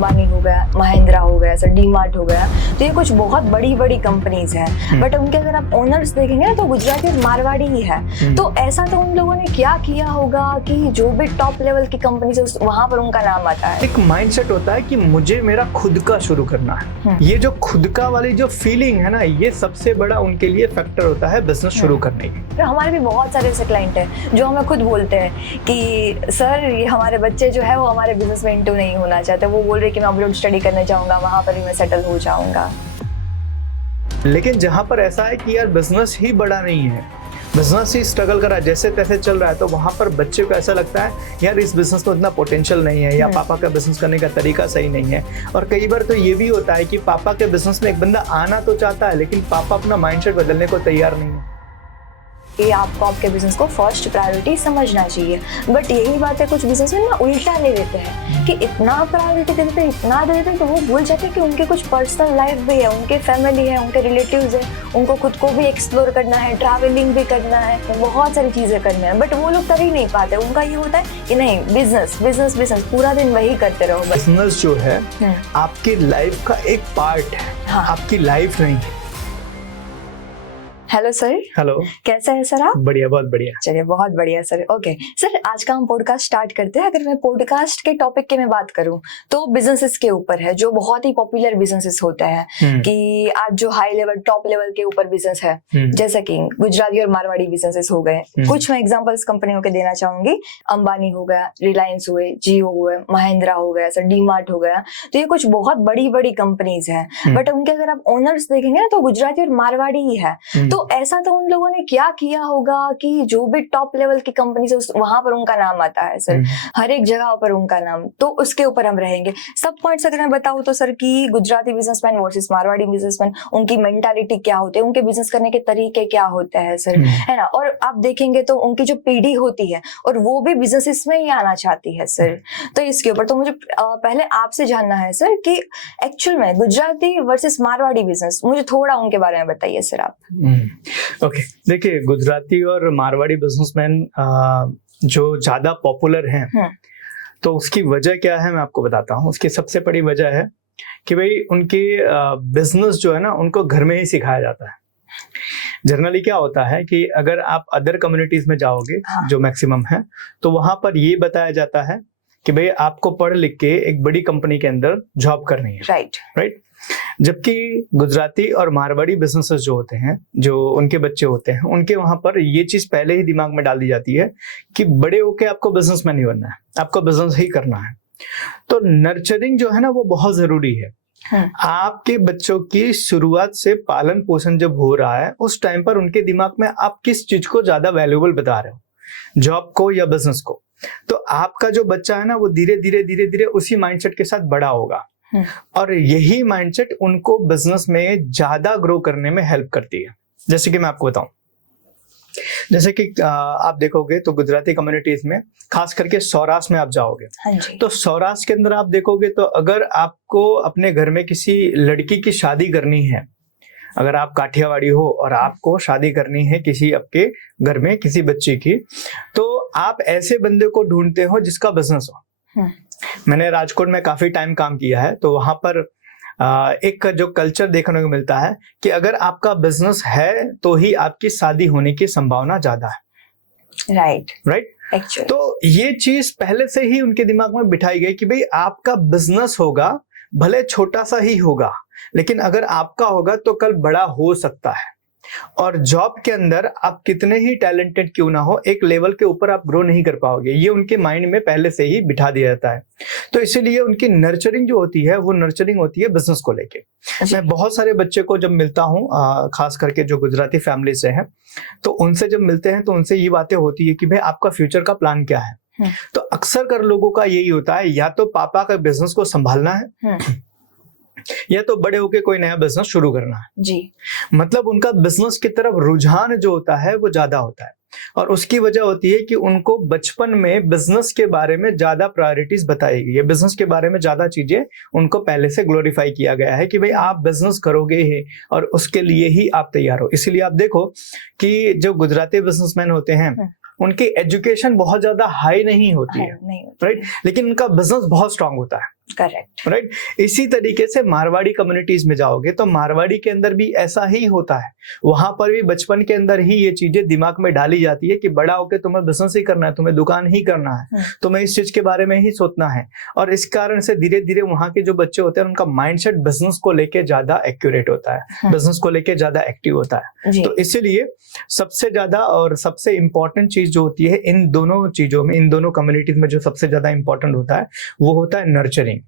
अंबानी हो गया, महिंद्रा हो गया, सर डीमार्ट हो गया, तो ये कुछ बहुत बड़ी बड़ी कंपनीज हैं। बट उनके अगर आप ओनर्स देखेंगे ना तो गुजराती और मारवाड़ी ही है। तो ऐसा तो उन लोगों ने क्या किया होगा कि जो भी टॉप लेवल की कंपनीज है वहां पर उनका नाम आता है। एक माइंडसेट होता है कि मुझे मेरा खुद का शुरू करना है। ये जो खुद का वाली जो फीलिंग है ना, ये सबसे बड़ा उनके लिए फैक्टर होता है बिजनेस शुरू करने की। तो हमारे भी बहुत सारे ऐसे क्लाइंट हैं जो हमें खुद बोलते हैं कि सर ये हमारे बच्चे जो है वो हमारे बिजनेस में इंटू नहीं होना चाहते। वो बोल रहे कि मैं अब्रॉड स्टडी करने जाऊंगा, वहां पर ही मैं सेटल हो जाऊंगा। लेकिन जहां पर ऐसा है कि यार बिजनेस ही बड़ा नहीं है, बिजनेस ही स्ट्रगल कर रहा है, जैसे तैसे चल रहा है, तो वहां पर बच्चे को ऐसा लगता है यार इस बिजनेस में उतना पोटेंशियल नहीं है, या पापा का बिजनेस करने का तरीका सही नहीं है। और कई बार तो ये भी होता है कि पापा के बिजनेस में एक बंदा आना तो चाहता है लेकिन पापा अपना माइंडसेट बदलने को तैयार नहीं है। कि आपको आपके बिजनेस को फर्स्ट प्रायोरिटी समझना चाहिए। बट यही बात है कुछ बिजनेस में ना उल्टा ले लेते हैं कि इतना प्रायोरिटी दे देते हैं, इतना दे देते हैं, तो वो भूल जाते हैं कि उनके कुछ पर्सनल लाइफ भी है, उनके फैमिली है, उनके रिलेटिव्स है, उनको खुद को भी एक्सप्लोर करना है, ट्रैवलिंग भी करना है, बहुत सारी चीजें करनी है। बट वो लोग कर ही नहीं पाते। उनका ये होता है कि नहीं बिजनेस बिजनेस बिजनेस, पूरा दिन वही करते रहो। बिजनेस जो है आपकी लाइफ का एक पार्ट है, आपकी लाइफ नहीं है। Hello sir. हेलो, कैसे हैं सर आप? बढ़िया, बहुत बढ़िया। चलिए बहुत बढ़िया सर। ओके सर, आज का हम पॉडकास्ट स्टार्ट करते हैं। अगर मैं पॉडकास्ट के टॉपिक की मैं बात करूं तो बिजनेसेस के ऊपर है, जो बहुत ही पॉपुलर बिजनेसेस होते हैं कि आज जो हाई लेवल टॉप लेवल के ऊपर बिजनेस है, जैसे कि गुजराती और मारवाड़ी बिजनेसेस हो गए। कुछ मैं एग्जांपल्स कंपनियों के देना चाहूंगी। अंबानी हो गया, रिलायंस हुए, जियो हुए, महिंद्रा हो गया, सर डीमार्ट हो गया, तो ये कुछ बहुत बड़ी बड़ी कंपनीज हैं। बट उनके अगर आप ओनर्स देखेंगे ना तो गुजराती और मारवाड़ी ही है। तो ऐसा तो उन लोगों ने क्या किया होगा कि जो भी टॉप लेवल की कंपनीज है वहां पर उनका नाम आता है सर, हर एक जगह पर उनका नाम। तो उसके ऊपर हम रहेंगे। सब पॉइंट्स अगर मैं बताऊं तो सर कि Gujarati businessman versus Marwari businessman, उनकी मेंटालिटी क्या होती है, उनके बिजनेस करने के तरीके क्या होते हैं सर, है ना। और आप देखेंगे तो उनकी जो पीढ़ी होती है और वो भी बिजनेस में ही आना चाहती है सर। तो इसके ऊपर तो मुझे पहले आपसे जानना है सर कि एक्चुअल में गुजराती वर्सेस मारवाड़ी बिजनेस, मुझे थोड़ा उनके बारे में बताइए सर आप। ओके, देखिए गुजराती और मारवाड़ी बिजनेसमैन जो ज्यादा पॉपुलर हैं, तो उसकी वजह क्या है मैं आपको बताता हूँ। उसकी सबसे बड़ी वजह है कि भाई उनके बिजनेस जो है ना उनको घर में ही सिखाया जाता है। जनरली क्या होता है कि अगर आप अदर कम्युनिटीज में जाओगे, जो मैक्सिमम है, तो वहां पर ये बताया जाता है कि भाई आपको पढ़ लिख के एक बड़ी कंपनी के अंदर जॉब करनी है। राइट। जबकि गुजराती और मारवाड़ी बिजनेसेस जो होते हैं, जो उनके बच्चे होते हैं, उनके वहां पर ये चीज पहले ही दिमाग में डाल दी जाती है कि बड़े होके आपको बिजनेसमैन नहीं बनना है, आपको बिजनेस ही करना है। तो नर्चरिंग जो है ना वो बहुत जरूरी है। आपके बच्चों की शुरुआत से पालन पोषण जब हो रहा है, उस टाइम पर उनके दिमाग में आप किस चीज को ज्यादा वैल्यूएबल बता रहे हो, जॉब को या बिजनेस को। तो आपका जो बच्चा है ना वो धीरे धीरे उसी माइंडसेट के साथ बड़ा होगा, और यही माइंडसेट उनको बिजनेस में ज्यादा ग्रो करने में हेल्प करती है। जैसे कि मैं आपको बताऊं, जैसे कि आप देखोगे तो गुजराती कम्युनिटीज में, खास करके सौराष्ट्र में आप जाओगे, तो सौराष्ट्र के अंदर आप देखोगे तो अगर आपको अपने घर में किसी लड़की की शादी करनी है, अगर आप काठियावाड़ी हो और आपको शादी करनी है किसी आपके घर में किसी बच्ची की, तो आप ऐसे बंदे को ढूंढते हो जिसका बिजनेस हो। मैंने राजकोट में काफी टाइम काम किया है, तो वहां पर एक जो कल्चर देखने को मिलता है कि अगर आपका बिजनेस है तो ही आपकी शादी होने की संभावना ज्यादा है। राइट। तो ये चीज पहले से ही उनके दिमाग में बिठाई गई कि भाई आपका बिजनेस होगा, भले छोटा सा ही होगा, लेकिन अगर आपका होगा तो कल बड़ा हो सकता है। और जॉब के अंदर आप कितने ही टैलेंटेड क्यों ना हो, एक लेवल के ऊपर आप ग्रो नहीं कर पाओगे। ये उनके माइंड में पहले से ही बिठा दिया जाता है। तो इसीलिए उनकी नर्चरिंग जो होती है वो नर्चरिंग होती है बिजनेस को लेके। मैं बहुत सारे बच्चे को जब मिलता हूँ, खास करके जो गुजराती फैमिली से हैं, तो उनसे जब मिलते हैं तो उनसे ये बातें होती है कि भाई आपका फ्यूचर का प्लान क्या है। तो अक्सर कर लोगों का यही होता है, या तो पापा का बिजनेस को संभालना है या तो बड़े होके कोई नया बिजनेस शुरू करना है जी। मतलब उनका बिजनेस की तरफ रुझान जो होता है वो ज्यादा होता है, और उसकी वजह होती है कि उनको बचपन में बिजनेस के बारे में ज्यादा प्रायोरिटीज बताई गई है, बिजनेस के बारे में ज्यादा चीजें उनको पहले से ग्लोरीफाई किया गया है कि भाई आप बिजनेस करोगे ही और उसके लिए ही आप तैयार हो। इसीलिए आप देखो कि जो गुजराती बिजनेसमैन होते हैं उनकी एजुकेशन बहुत ज्यादा हाई नहीं होती है, राइट, लेकिन उनका बिजनेस बहुत स्ट्रांग होता है। करेक्ट। राइट। इसी तरीके से मारवाड़ी कम्युनिटीज में जाओगे तो मारवाड़ी के अंदर भी ऐसा ही होता है। वहां पर भी बचपन के अंदर ही ये चीजें दिमाग में डाली जाती है कि बड़ा होकर तुम्हें बिजनेस ही करना है, तुम्हें दुकान ही करना है, तुम्हें इस चीज के बारे में ही सोचना है। और इस कारण से धीरे धीरे वहां के जो बच्चे होते हैं उनका माइंडसेट बिजनेस को लेके ज्यादा एक्यूरेट होता है, बिजनेस को लेके ज्यादा एक्टिव होता है। तो इसीलिए सबसे ज्यादा और सबसे इंपॉर्टेंट चीज जो होती है इन दोनों चीजों में, इन दोनों कम्युनिटीज में जो सबसे ज्यादा इंपॉर्टेंट होता है वो होता है नर्चरिंग।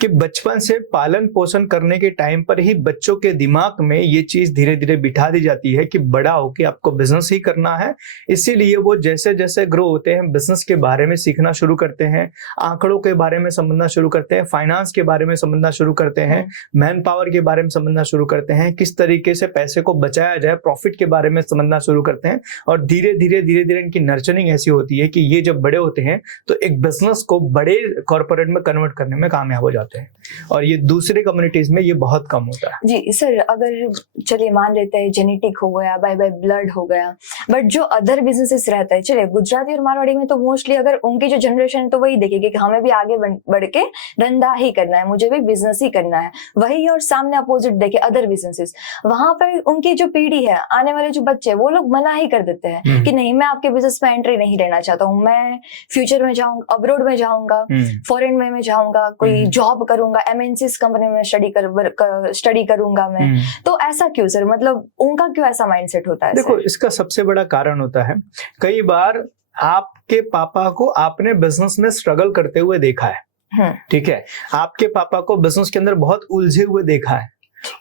कि बचपन से पालन पोषण करने के टाइम पर ही बच्चों के दिमाग में ये चीज धीरे धीरे बिठा दी जाती है कि बड़ा होके आपको बिजनेस ही करना है। इसीलिए वो जैसे जैसे ग्रो होते हैं बिजनेस के बारे में सीखना शुरू करते हैं, आंकड़ों के बारे में समझना शुरू करते हैं, फाइनेंस के बारे में समझना शुरू करते हैं, मैन पावर के बारे में समझना शुरू करते हैं, किस तरीके से पैसे को बचाया जाए, प्रॉफिट के बारे में समझना शुरू करते हैं। और धीरे धीरे इनकी नर्चरिंग ऐसी होती है कि ये जब बड़े होते हैं तो एक बिजनेस को बड़े कॉर्पोरेट में कन्वर्ट करने में कामयाब हो जाते हैं। और ये दूसरे कम्युनिटीज में ये बहुत कम होता है। जी सर, अगर चलिए मान लेते हैं जेनेटिक हो गया, बाय ब्लड हो गया, बट जो अदर बिजनेसेस रहता है, चलिए गुजराती और मारवाड़ी में तो मोस्टली अगर उनकी जो जनरेशन तो वही देखेगी कि हमें भी आगे बढ़ के धंधा ही करना है, मुझे भी बिजनेस ही करना है, वही। और सामने अपोजिट देखे अदर बिजनेसेस, वहां पर उनकी जो पीढ़ी है, आने वाले जो बच्चे, वो लोग मना ही कर देते हैं कि नहीं, मैं आपके बिजनेस में एंट्री नहीं लेना चाहता हूँ, मैं फ्यूचर में जाऊंगा, अब्रोड में जाऊंगा, फॉरेन में जाऊंगा, कोई जॉब करूंगा, एमएनसीज कंपनी में स्टडी करूंगा मैं। तो ऐसा क्यों सर, मतलब उनका क्यों ऐसा माइंडसेट होता है? देखो, इसका सबसे बड़ा कारण होता है, कई बार आपके पापा को आपने बिजनेस में स्ट्रगल करते हुए देखा है। ठीक है, आपके पापा को बिजनेस के अंदर बहुत उलझे हुए देखा है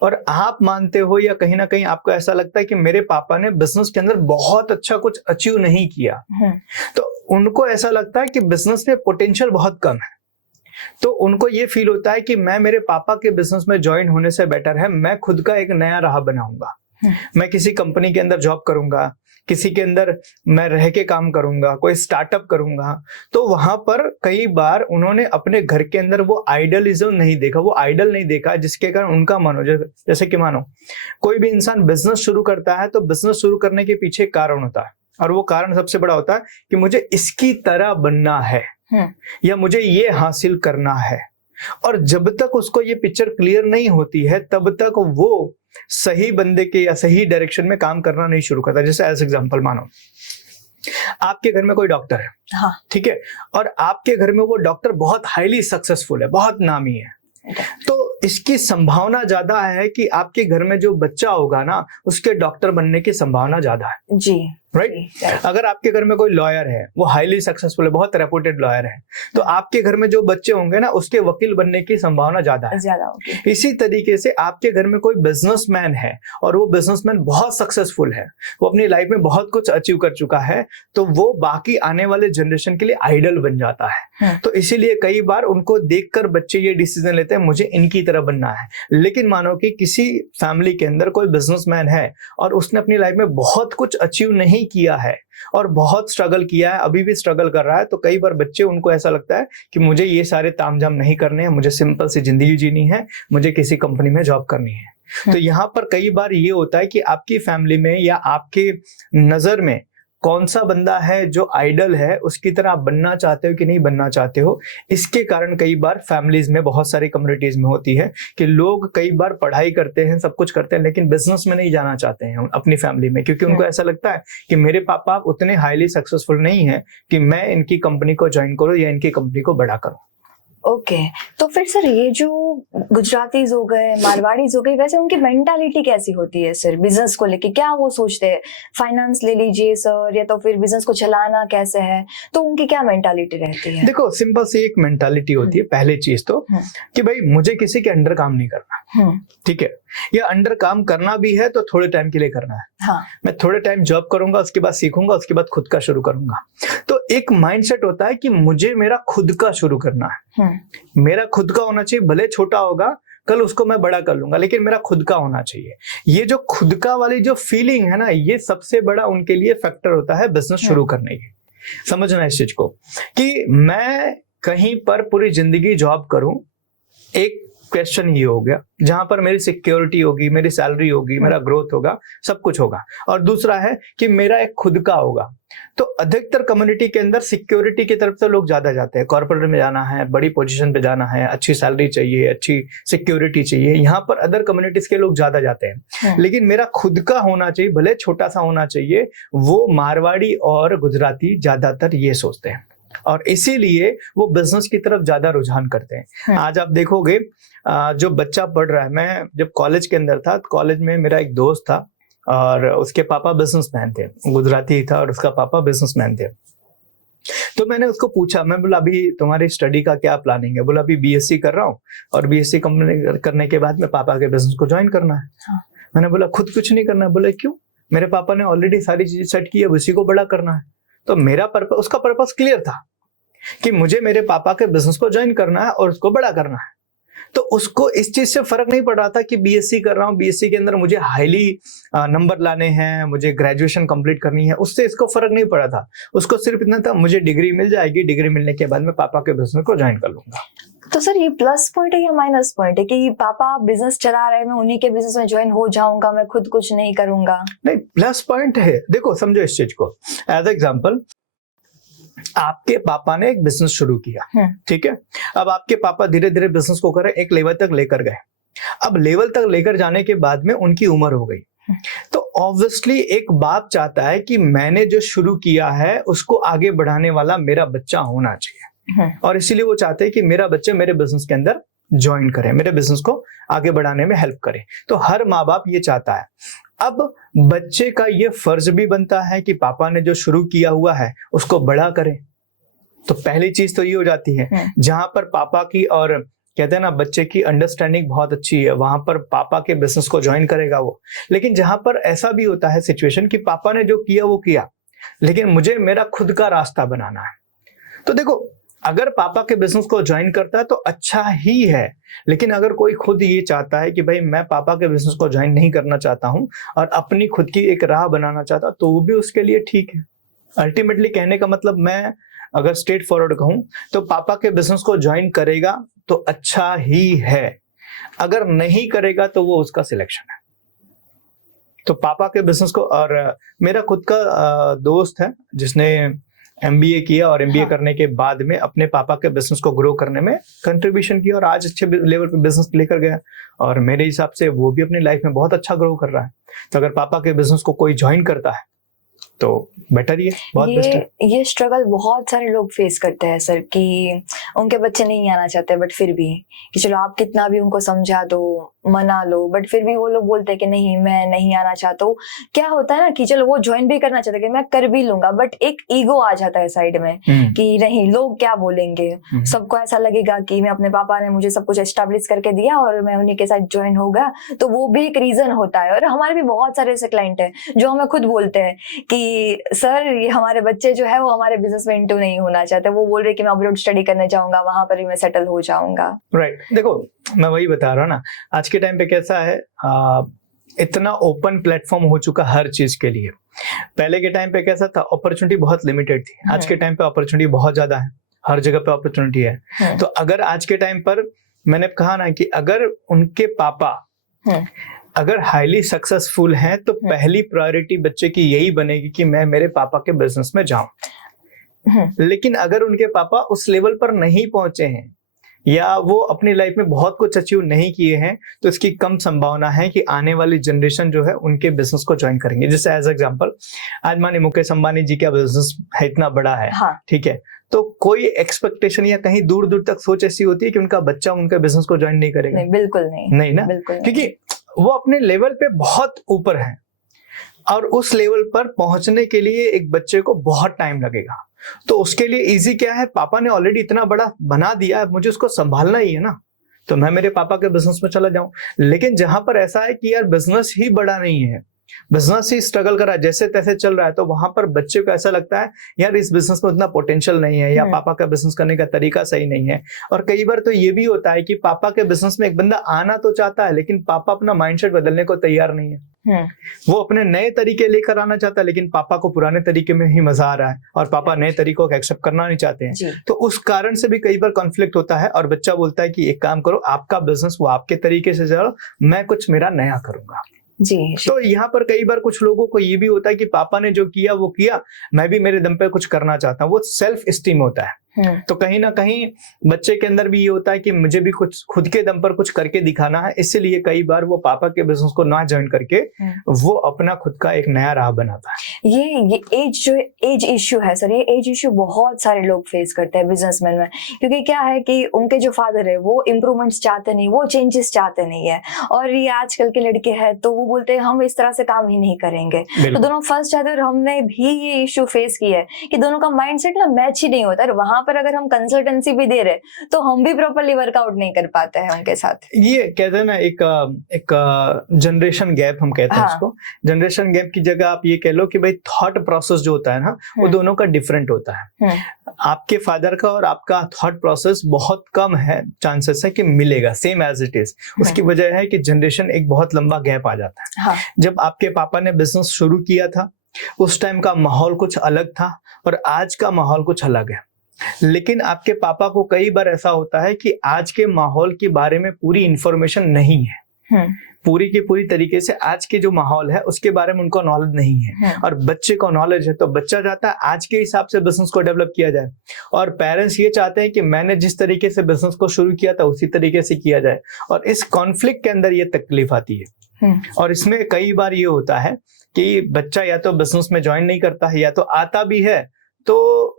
और आप मानते हो या कहीं ना कहीं आपको ऐसा लगता है कि मेरे पापा ने बिजनेस के अंदर बहुत अच्छा कुछ अचीव नहीं किया, तो उनको ऐसा लगता है कि बिजनेस में पोटेंशियल बहुत कम है। तो उनको ये फील होता है कि मैं मेरे पापा के बिजनेस में ज्वाइन होने से बेटर है मैं खुद का एक नया राह बनाऊंगा, मैं किसी कंपनी के अंदर जॉब करूंगा, किसी के अंदर मैं रह के काम करूंगा, कोई स्टार्टअप करूंगा। तो वहां पर कई बार उन्होंने अपने घर के अंदर वो आइडलिज्म नहीं देखा, वो आइडल नहीं देखा, जिसके कारण उनका मन हो, जैसे कि मानो कोई भी इंसान बिजनेस शुरू करता है तो बिजनेस शुरू करने के पीछे कारण होता है, और वो कारण सबसे बड़ा होता है कि मुझे इसकी तरह बनना है या मुझे ये हासिल करना है। और जब तक उसको ये पिक्चर क्लियर नहीं होती है तब तक वो सही बंदे के या सही डायरेक्शन में काम करना नहीं शुरू करता। जैसे एज एग्जांपल मानो आपके घर में कोई डॉक्टर है, हाँ, ठीक है, और आपके घर में वो डॉक्टर बहुत हाईली सक्सेसफुल है, बहुत नामी है, तो इसकी संभावना ज्यादा है कि आपके घर में जो बच्चा होगा ना उसके डॉक्टर बनने की संभावना ज्यादा है। जी, राइट। अगर आपके घर में कोई लॉयर है, वो हाईली सक्सेसफुल है, बहुत रेपुटेड लॉयर है, तो आपके घर में जो बच्चे होंगे ना उसके वकील बनने की संभावना ज्यादा है। इसी तरीके से आपके घर में कोई बिजनेसमैन है और वो बिजनेसमैन बहुत सक्सेसफुल है, वो अपनी लाइफ में बहुत कुछ अचीव कर चुका है, तो वो बाकी आने वाले जनरेशन के लिए आइडल बन जाता है। तो इसीलिए कई बार उनको देखकर बच्चे ये डिसीजन लेते हैं मुझे इनकी तरह बनना है। लेकिन मानो कि किसी फैमिली के अंदर कोई बिजनेसमैन है और उसने अपनी लाइफ में बहुत कुछ अचीव नहीं किया है और बहुत स्ट्रगल किया है, अभी भी स्ट्रगल कर रहा है, तो कई बार बच्चे, उनको ऐसा लगता है कि मुझे ये सारे तामझाम नहीं करने हैं, मुझे सिंपल सी जिंदगी जीनी है, मुझे किसी कंपनी में जॉब करनी है। तो यहाँ पर कई बार ये होता है कि आपकी फैमिली में या आपके नजर में कौन सा बंदा है जो आइडल है, उसकी तरह आप बनना चाहते हो कि नहीं बनना चाहते हो। इसके कारण कई बार फैमिलीज में, बहुत सारी कम्युनिटीज में होती है कि लोग कई बार पढ़ाई करते हैं, सब कुछ करते हैं, लेकिन बिजनेस में नहीं जाना चाहते हैं अपनी फैमिली में, क्योंकि उनको ऐसा लगता है कि मेरे पापा उतने हाईली सक्सेसफुल नहीं है कि मैं इनकी कंपनी को ज्वाइन करूं या इनकी कंपनी को बड़ा करूं। ओके, तो फिर सर ये जो गुजरातीज हो गए, मारवाड़ीज हो गए, वैसे उनकी मेंटालिटी कैसी होती है सर बिजनेस को लेके? क्या वो सोचते हैं, फाइनेंस ले लीजिए सर, या तो फिर बिजनेस को चलाना कैसे है, तो उनकी क्या मेंटालिटी रहती है? देखो, सिंपल सी एक मेंटालिटी होती है पहली चीज तो कि भाई मुझे किसी के अंडर काम नहीं करना, ठीक है, या अंडर काम करना भी है तो थोड़े टाइम के लिए करना है। हाँ। मैं थोड़े टाइम जॉब करूंगा, उसके बाद सीखूंगा, उसके बाद खुद का शुरू करूंगा। तो एक माइंडसेट होता है कि मुझे मेरा खुद का शुरू करना है, मेरा खुद का होना चाहिए, भले छोटा होगा, कल उसको मैं बड़ा कर लूंगा, लेकिन मेरा खुद का होना चाहिए। ये जो खुद का वाली जो फीलिंग है ना, ये सबसे बड़ा उनके लिए फैक्टर होता है बिजनेस शुरू करने की। समझना इस चीज को कि मैं कहीं पर पूरी जिंदगी जॉब करूं, एक क्वेश्चन ये हो गया जहां पर मेरी सिक्योरिटी होगी, मेरी सैलरी होगी, मेरा ग्रोथ होगा, सब कुछ होगा। और दूसरा है कि मेरा एक खुद का होगा। तो अधिकतर कम्युनिटी के अंदर सिक्योरिटी की तरफ से लोग ज्यादा जाते हैं। कॉर्पोरेट में जाना है, बड़ी पोजीशन पे जाना है, अच्छी सैलरी चाहिए, अच्छी सिक्योरिटी चाहिए, यहाँ पर अदर कम्युनिटीज के लोग ज्यादा जाते हैं। लेकिन मेरा खुद का होना चाहिए, भले छोटा सा होना चाहिए, वो मारवाड़ी और गुजराती ज्यादातर ये सोचते हैं और इसीलिए वो बिजनेस की तरफ ज्यादा रुझान करते हैं। आज आप देखोगे जो बच्चा पढ़ रहा है, मैं जब कॉलेज के अंदर था, कॉलेज में मेरा एक दोस्त था और उसके पापा बिजनेसमैन थे, गुजराती था और उसका पापा बिजनेसमैन थे। तो मैंने उसको पूछा, मैं बोला अभी तुम्हारी स्टडी का क्या प्लानिंग है? बोला अभी बीएससी कर रहा हूँ और बीएससी करने के बाद में पापा के बिजनेस को ज्वाइन करना है। मैंने बोला खुद कुछ नहीं करना है? बोले क्यों? मेरे पापा ने ऑलरेडी सारी चीजें सेट की है, उसी को बड़ा करना है। तो मेरा पर्पस, उसका पर्पस क्लियर था कि मुझे मेरे पापा के बिजनेस को ज्वाइन करना है और उसको बड़ा करना है। तो उसको इस चीज से फर्क नहीं पड़ रहा था कि बीएससी कर रहा हूँ, बीएससी के अंदर मुझे हाईली नंबर लाने हैं, मुझे ग्रेजुएशन कंप्लीट करनी है, उससे इसको फर्क नहीं पड़ा था। उसको सिर्फ इतना था मुझे डिग्री मिल जाएगी, डिग्री मिलने के बाद मैं पापा के बिजनेस को ज्वाइन कर लूंगा। तो सर ये प्लस पॉइंट है या माइनस पॉइंट है कि पापा बिजनेस चला रहे हैं, मैं उन्हीं के बिजनेस में ज्वाइन हो जाऊंगा, मैं खुद कुछ नहीं करूंगा? नहीं, प्लस पॉइंट है। देखो समझो इस चीज को, एज एग्जाम्पल आपके पापा ने एक बिजनेस शुरू किया, ठीक है। अब आपके पापा धीरे धीरे बिजनेस को करे, एक लेवल तक लेकर गए। अब लेवल तक लेकर जाने के बाद में उनकी उम्र हो गई, तो ऑब्वियसली एक बाप चाहता है कि मैंने जो शुरू किया है उसको आगे बढ़ाने वाला मेरा बच्चा होना चाहिए, और इसीलिए वो चाहते हैं कि मेरा बच्चा मेरे बिजनेस के अंदर ज्वाइन करे, मेरे बिजनेस को आगे बढ़ाने में हेल्प करे। तो हर माँ बाप ये चाहता है। अब बच्चे का ये फर्ज भी बनता है कि पापा ने जो शुरू किया हुआ है उसको बड़ा करें। तो पहली चीज तो ये हो जाती है, जहां पर पापा की और कहते हैं ना बच्चे की अंडरस्टैंडिंग बहुत अच्छी है, वहां पर पापा के बिजनेस को ज्वाइन करेगा वो। लेकिन जहां पर ऐसा भी होता है सिचुएशन कि पापा ने जो किया वो किया, लेकिन मुझे मेरा खुद का रास्ता बनाना है। तो देखो, अगर पापा के बिजनेस को ज्वाइन करता है तो अच्छा ही है, लेकिन अगर कोई खुद ये चाहता है कि भाई मैं पापा के बिजनेस को ज्वाइन नहीं करना चाहता हूं और अपनी खुद की एक राह बनाना चाहता, तो वो भी उसके लिए ठीक है। अल्टीमेटली कहने का मतलब, मैं अगर स्ट्रेट फॉरवर्ड कहूं तो पापा के बिजनेस को ज्वाइन करेगा तो अच्छा ही है, अगर नहीं करेगा तो वो उसका सिलेक्शन है। तो पापा के बिजनेस को, और मेरा खुद का दोस्त है जिसने एमबीए किया और एमबीए करने के बाद में अपने पापा के बिजनेस को ग्रो करने में कंट्रीब्यूशन किया और आज अच्छे लेवल पे बिजनेस लेकर गया, और मेरे हिसाब से वो भी अपनी लाइफ में बहुत अच्छा ग्रो कर रहा है। तो अगर पापा के बिजनेस को कोई ज्वाइन करता है तो बेटर ही है, बहुत बेस्ट है। ये स्ट्रगल बहुत सारे लोग फेस करते हैं सर, कि उनके बच्चे नहीं आना चाहते, बट फिर भी कि चलो आप कितना भी उनको समझा दो, मना लो, बट फिर भी वो लोग बोलते हैं कि नहीं मैं नहीं आना चाहता हूँ। क्या होता है ना कि चलो वो ज्वाइन भी करना चाहते हैं कि मैं कर भी लूंगा, बट एक ईगो आ जाता है साइड में कि नहीं लोग क्या बोलेंगे, सबको ऐसा लगेगा कि मैं अपने पापा ने मुझे सब कुछ एस्टेब्लिश करके दिया और मैं उन्हीं के साथ ज्वाइन हो गया। तो वो भी एक रीजन होता है। और हमारे भी बहुत सारे ऐसे क्लाइंट है जो हमें खुद बोलते हैं कि सर ये हमारे बच्चे जो है वो हमारे बिजनेस में इंटू नहीं होना चाहते, वो बोल रहे कि मैं अब्रॉड स्टडी करने जाऊंगा, वहां पर ही मैं सेटल हो जाऊंगा। राइट, देखो मैं वही बता रहा हूँ ना, आज के टाइम पे कैसा है, इतना ओपन प्लेटफॉर्म हो चुका हर चीज के लिए। पहले के टाइम पे कैसा था, अपॉर्चुनिटी बहुत लिमिटेड थी। आज के टाइम पे अपॉर्चुनिटी बहुत ज्यादा है, हर जगह पे अपॉर्चुनिटी है। तो अगर आज के टाइम पर, मैंने कहा ना कि अगर उनके पापा अगर हाईली सक्सेसफुल हैं तो पहली प्रायोरिटी बच्चे की यही बनेगी कि मैं मेरे पापा के बिजनेस में जाऊं। लेकिन अगर उनके पापा उस लेवल पर नहीं पहुंचे हैं या वो अपनी लाइफ में बहुत कुछ अचीव नहीं किए हैं, तो इसकी कम संभावना है कि आने वाली जनरेशन जो है उनके बिजनेस को ज्वाइन करेंगे। जैसे एज एग्जांपल, आज माने मुकेश अंबानी जी का बिजनेस है, इतना बड़ा है, ठीक है, तो कोई एक्सपेक्टेशन या कहीं दूर दूर तक सोच ऐसी होती है कि उनका बच्चा उनके बिजनेस को ज्वाइन नहीं करेगा? नहीं, बिल्कुल नहीं ना, क्योंकि वो अपने लेवल पे बहुत ऊपर है और उस लेवल पर पहुंचने के लिए एक बच्चे को बहुत टाइम लगेगा। तो उसके लिए इजी क्या है, पापा ने ऑलरेडी इतना बड़ा बना दिया है, मुझे उसको संभालना ही है ना, तो मैं मेरे पापा के बिजनेस में चला जाऊं। लेकिन जहां पर ऐसा है कि यार बिजनेस ही बड़ा नहीं है, बिजनेस ही स्ट्रगल कर रहा है, जैसे तैसे चल रहा है, तो वहां पर बच्चे को ऐसा लगता है यार इस बिजनेस में उतना पोटेंशियल नहीं है, या पापा का बिजनेस करने का तरीका सही नहीं है। और कई बार तो ये भी होता है कि पापा के बिजनेस में एक बंदा आना तो चाहता है, लेकिन पापा अपना माइंडसेट बदलने को तैयार नहीं है। वो अपने नए तरीके लेकर आना चाहता है, लेकिन पापा को पुराने तरीके में ही मजा आ रहा है, और पापा नए तरीकों को एक्सेप्ट करना नहीं चाहते हैं। तो उस कारण से भी कई बार कॉन्फ्लिक्ट होता है, और बच्चा बोलता है कि एक काम करो, आपका बिजनेस वो आपके तरीके से चलो, मैं कुछ मेरा नया करूंगा। जी। तो यहाँ पर कई बार कुछ लोगों को ये भी होता है कि पापा ने जो किया वो किया, मैं भी मेरे दम पे कुछ करना चाहता हूँ, वो सेल्फ स्टीम होता है। तो कहीं ना कहीं बच्चे के अंदर भी ये होता है कि मुझे भी कुछ खुद के दम पर कुछ करके दिखाना है, इसलिए कई बार वो पापा के बिजनेस को ना ज्वाइन करके वो अपना खुद का एक नया राह बनाता है। ये एज इश्यू है सर, ये एज इश्यू बहुत सारे लोग फेस करते हैं बिजनेसमैन में, क्योंकि क्या है कि उनके जो फादर है वो इम्प्रूवमेंट्स चाहते नहीं, वो चेंजेस चाहते नहीं है, और ये आजकल के लड़के हैं तो वो बोलते हैं हम इस तरह से काम ही नहीं करेंगे। तो दोनों फर्स्ट चाहते हैं, और हमने भी ये इश्यू फेस किया है कि दोनों का माइंडसेट ना मैच ही नहीं होता है। वहां पर अगर हम कंसल्टेंसी भी दे रहे तो हम भी प्रॉपर्ली वर्कआउट नहीं कर पाते हैं उनके साथ। ये कहते हैं ना एक जनरेशन गैप हम कहते हैं इसको। जनरेशन गैप की जगह आप ये कह लो कि भाई थॉट प्रोसेस जो होता है ना, वो दोनों का डिफरेंट होता है। आपके फादर का और आपका थॉट प्रोसेस बहुत कम है, चांसेस है कि मिलेगा सेम एज इट इज। उसकी वजह है कि जनरेशन एक बहुत लंबा गैप आ जाता है। जब आपके पापा ने बिजनेस शुरू किया था उस टाइम का माहौल कुछ अलग था, और आज का माहौल कुछ अलग है। लेकिन आपके पापा को कई बार ऐसा होता है कि आज के माहौल के बारे में पूरी इंफॉर्मेशन नहीं है, पूरी की पूरी तरीके से आज के जो माहौल है उसके बारे में उनको नॉलेज नहीं है। और बच्चे को नॉलेज है, तो बच्चा चाहता है आज के हिसाब से बिजनेस को डेवलप किया जाए, और पेरेंट्स ये चाहते हैं कि मैंने जिस तरीके से बिजनेस को शुरू किया था उसी तरीके से किया जाए। और इस कॉन्फ्लिक्ट के अंदर ये तकलीफ आती है। और इसमें कई बार ये होता है कि बच्चा या तो बिजनेस में ज्वाइन नहीं करता है, या तो आता भी है तो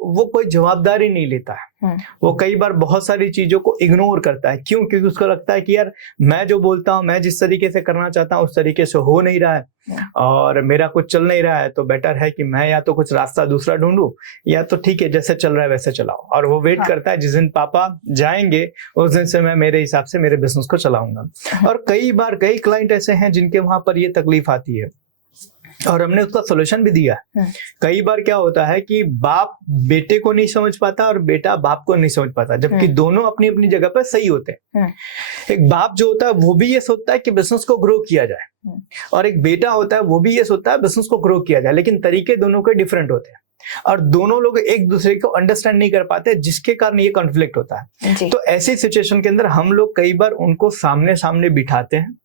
वो कोई जवाबदारी नहीं लेता है। वो कई बार बहुत सारी चीजों को इग्नोर करता है। क्यों? क्योंकि उसको लगता है कि यार मैं जो बोलता हूँ, मैं जिस तरीके से करना चाहता हूँ उस तरीके से हो नहीं रहा है, और मेरा कुछ चल नहीं रहा है, तो बेटर है कि मैं या तो कुछ रास्ता दूसरा ढूंढूं, या तो ठीक है जैसे चल रहा है वैसे चलाओ। और वो वेट करता है जिस दिन पापा जाएंगे उस दिन से मैं मेरे हिसाब से मेरे बिजनेस को चलाऊंगा। और कई बार कई क्लाइंट ऐसे हैं जिनके वहां पर ये तकलीफ आती है, और हमने उसका सोल्यूशन भी दिया। कई बार क्या होता है कि बाप बेटे को नहीं समझ पाता और बेटा बाप को नहीं समझ पाता, जबकि दोनों अपनी अपनी जगह पर सही होते हैं। एक बाप जो होता है वो भी ये सोचता है कि बिजनेस को ग्रो किया जाए, और एक बेटा होता है वो भी ये सोचता है बिजनेस को ग्रो किया जाए, लेकिन तरीके दोनों के डिफरेंट होते हैं, और दोनों लोग एक दूसरे को अंडरस्टैंड नहीं कर पाते, जिसके कारण ये कॉन्फ्लिक्ट होता है। तो ऐसी सिचुएशन के अंदर हम लोग कई बार उनको सामने सामने बिठाते हैं।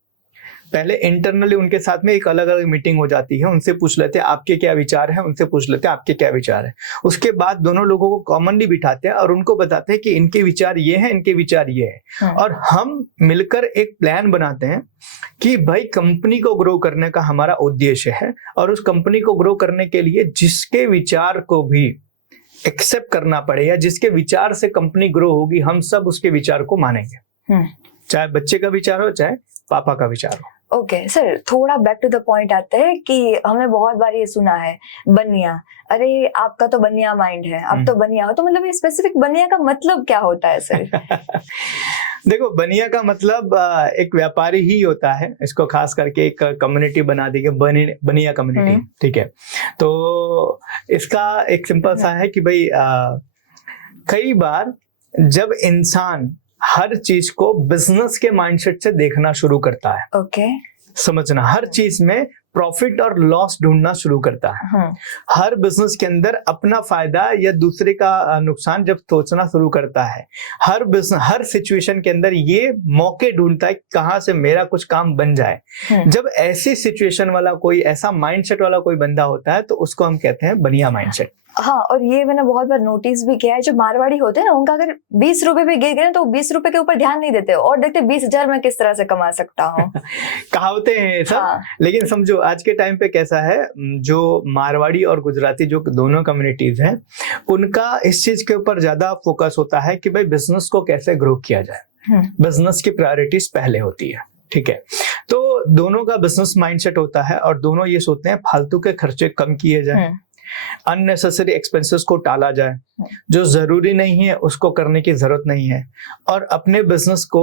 पहले इंटरनली उनके साथ में एक अलग अलग मीटिंग हो जाती है, उनसे पूछ लेते हैं आपके क्या विचार है, उनसे पूछ लेते हैं आपके क्या विचार है। उसके बाद दोनों लोगों को कॉमनली बिठाते हैं और उनको बताते हैं कि इनके विचार ये हैं, इनके विचार ये हैं, और हम मिलकर एक प्लान बनाते हैं कि भाई कंपनी को ग्रो करने का हमारा उद्देश्य है, और उस कंपनी को ग्रो करने के लिए जिसके विचार को भी एक्सेप्ट करना पड़े या जिसके विचार से कंपनी ग्रो होगी, हम सब उसके विचार को मानेंगे, चाहे बच्चे का विचार हो चाहे पापा का विचार हो। ओके सर, थोड़ा बैक टू द पॉइंट आते हैं कि हमने बहुत बार ये सुना है बनिया, अरे आपका तो बनिया माइंड है, आप तो बनिया हो, तो मतलब ये स्पेसिफिक बनिया का मतलब क्या होता है सर? देखो, बनिया का मतलब एक व्यापारी ही होता है। इसको खास करके एक कम्युनिटी बना दी गई, बनिया कम्युनिटी, ठीक है। तो इसका एक सिंपल सा है कि भाई कई बार जब इंसान हर चीज को बिजनेस के माइंडसेट से देखना शुरू करता है, समझना, हर चीज में प्रॉफिट और लॉस ढूंढना शुरू करता है, हर बिजनेस के अंदर अपना फायदा या दूसरे का नुकसान जब सोचना शुरू करता है, हर बिजनेस हर सिचुएशन के अंदर ये मौके ढूंढता है कहां से मेरा कुछ काम बन जाए। जब ऐसी सिचुएशन वाला कोई, ऐसा माइंडसेट वाला कोई बंदा होता है तो उसको हम कहते हैं बनिया माइंडसेट। हाँ, और ये मैंने बहुत बार नोटिस भी किया है, जो मारवाड़ी होते हैं ना, उनका अगर 20 रुपए भी गिर गए तो 20 रुपए के ऊपर ध्यान नहीं देते और देखते 20,000 में किस तरह से कमा सकता हूँ। कहावतें हैं सब। हाँ। लेकिन समझो आज के टाइम पे कैसा है, जो मारवाड़ी और गुजराती जो दोनों कम्युनिटीज हैं, उनका इस चीज के ऊपर ज्यादा फोकस होता है कि भाई बिजनेस को कैसे ग्रो किया जाए, बिजनेस की प्रायोरिटीज पहले होती है, ठीक है। तो दोनों का बिजनेस माइंडसेट होता है और दोनों ये सोचते हैं फालतू के खर्चे कम किए जाए, अननेसेसरी एक्सपेंसेस को टाला जाए, जो जरूरी नहीं है उसको करने की जरूरत नहीं है, और अपने बिजनेस को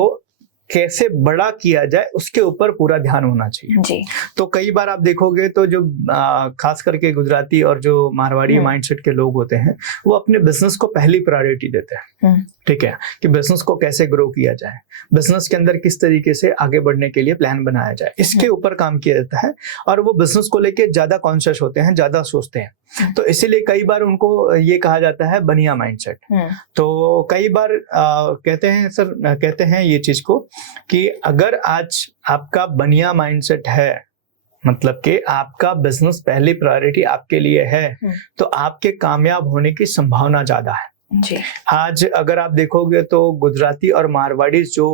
कैसे बड़ा किया जाए उसके ऊपर पूरा ध्यान होना चाहिए जी। तो कई बार आप देखोगे तो जो खास करके गुजराती और जो मारवाड़ी माइंडसेट के लोग होते हैं वो अपने बिजनेस को पहली प्रायोरिटी देते हैं। ठीक है, कि बिजनेस को कैसे ग्रो किया जाए, बिजनेस के अंदर किस तरीके से आगे बढ़ने के लिए प्लान बनाया जाए, इसके ऊपर काम किया जाता है और वो बिजनेस को लेके ज्यादा कॉन्शियस होते हैं, ज्यादा सोचते हैं। तो इसीलिए कई बार उनको ये कहा जाता है बनिया माइंडसेट। तो कई बार कहते हैं ये चीज को कि अगर आज आपका बनिया माइंडसेट है, मतलब कि आपका बिजनेस पहली प्रायोरिटी आपके लिए है, तो आपके कामयाब होने की संभावना ज्यादा है जी। आज अगर आप देखोगे तो गुजराती और मारवाड़ी जो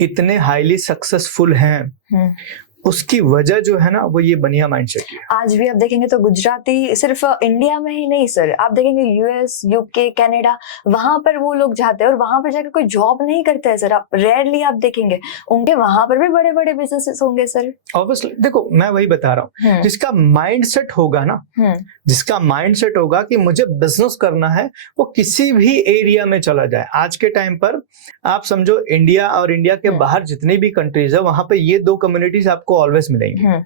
इतने हाईली सक्सेसफुल हैं उसकी वजह जो है ना वो ये बनिया माइंडसेट है। आज भी आप देखेंगे तो गुजराती सिर्फ इंडिया में ही नहीं सर, आप देखेंगे यूएस, यूके, कनाडा, वहां पर वो लोग जाते हैं और वहां पर जाकर कोई जॉब नहीं करते हैं सर। आप रेयरली आप देखेंगे, उनके वहां पर भी बड़े बड़े बिजनेसेस होंगे सर। ऑब्वियसली देखो मैं वही बता रहा हूँ, जिसका माइंडसेट होगा ना, जिसका माइंडसेट होगा कि मुझे बिजनेस करना है, वो किसी भी एरिया में चला जाए। आज के टाइम पर आप समझो इंडिया और इंडिया के बाहर जितनी भी कंट्रीज है वहां पे ये दो कम्युनिटीज आपको ऑलवेज मिलेंगे,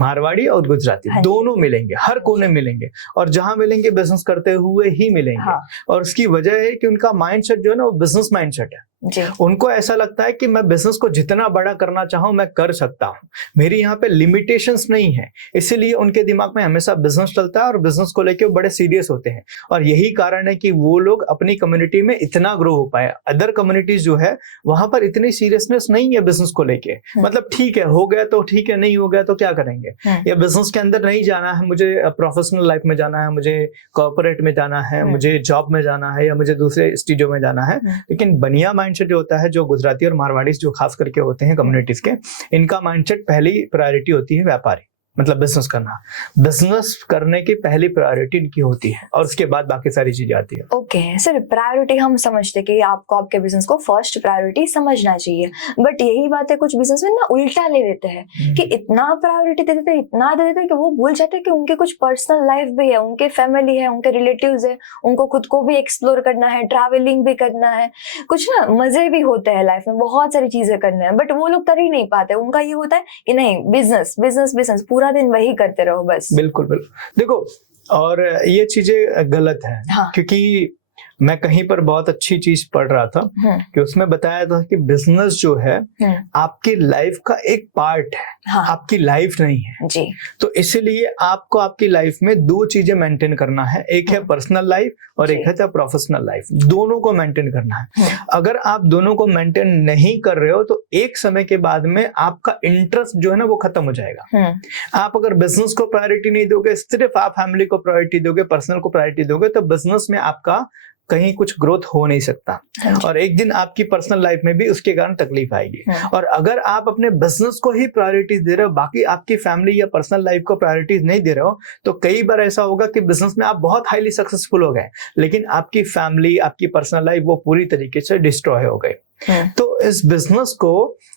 मारवाड़ी और गुजराती, दोनों मिलेंगे, हर कोने मिलेंगे और जहां मिलेंगे बिजनेस करते हुए ही मिलेंगे। और उसकी वजह है कि उनका माइंडसेट जो है ना वो बिजनेस माइंडसेट है। उनको ऐसा लगता है कि मैं बिजनेस को जितना बड़ा करना चाहूं मैं कर सकता हूं, मेरी यहाँ पे लिमिटेशंस नहीं है, इसीलिए उनके दिमाग में हमेशा बिजनेस चलता है और बिजनेस को लेके वो बड़े सीरियस होते हैं। और यही कारण है कि वो लोग अपनी कम्युनिटी में इतना ग्रो हो पाए। अदर कम्युनिटीज जो है वहां पर इतनी सीरियसनेस नहीं है बिजनेस को लेके, मतलब ठीक है हो गया तो ठीक है, नहीं हो गया तो क्या करेंगे, या बिजनेस के अंदर नहीं जाना है, मुझे प्रोफेशनल लाइफ में जाना है, मुझे कॉर्पोरेट में जाना है, मुझे जॉब में जाना है या मुझे दूसरे चीजों में जाना है। लेकिन बनिया माइंडसेट जो होता है, जो गुजराती और मारवाड़ी जो खास करके होते हैं कम्युनिटीज के, इनका माइंडसेट पहली प्रायोरिटी होती है व्यापारी, मतलब बिजनेस करना। बिजनेस करने की पहली प्रायोरिटी इनकी होती है और उसके बाद बाकी सारी चीजें आती है। ओके सर, प्रायोरिटी हम समझते कि आपको आपके बिजनेस को फर्स्ट प्रायोरिटी समझना चाहिए, बट यही बात है कुछ बिजनेसमैन ना उल्टा ले लेते हैं कि इतना प्रायोरिटी दे देते हैं, इतना दे देते हैं कि वो भूल जाते हैं कि उनके कुछ पर्सनल लाइफ भी है, उनके फैमिली है, उनके रिलेटिव्स है, उनको खुद को भी एक्सप्लोर करना है, ट्रैवलिंग भी करना है, कुछ ना मजे भी होते हैं लाइफ में, बहुत सारी चीजें करना है, बट वो लोग कर ही नहीं पाते। उनका ये होता है कि नहीं बिजनेस बिजनेस बिजनेस, पूरा दिन वही करते रहो बस। बिल्कुल बिल्कुल देखो, और ये चीजें गलत है। क्योंकि मैं कहीं पर बहुत अच्छी चीज पढ़ रहा था कि उसमें बताया था कि बिजनेस जो है आपकी लाइफ का एक पार्ट है, आपकी लाइफ नहीं है जी। तो इसीलिए आपको आपकी लाइफ में दो चीजें मेंटेन करना है, एक है पर्सनल लाइफ और एक है प्रोफेशनल लाइफ, दोनों को मेंटेन करना है। अगर आप दोनों को मेंटेन नहीं कर रहे हो तो एक समय के बाद में आपका इंटरेस्ट जो है ना वो खत्म हो जाएगा। आप अगर बिजनेस को प्रायोरिटी नहीं दोगे, सिर्फ आप फैमिली को प्रायोरिटी दोगे, पर्सनल को प्रायोरिटी दोगे, तो बिजनेस में आपका कहीं कुछ ग्रोथ हो नहीं सकता और एक दिन आपकी पर्सनल लाइफ में भी उसके कारण तकलीफ आएगी। और अगर आप अपने बिजनेस को ही प्रायोरिटीज दे रहे हो, बाकी आपकी फैमिली या पर्सनल लाइफ को प्रायोरिटीज नहीं दे रहे हो, तो कई बार ऐसा होगा कि बिजनेस में आप बहुत हाईली सक्सेसफुल हो गए लेकिन आपकी फैमिली, आपकी पर्सनल लाइफ वो पूरी तरीके से डिस्ट्रॉय हो गई। तो इस बिजनेस को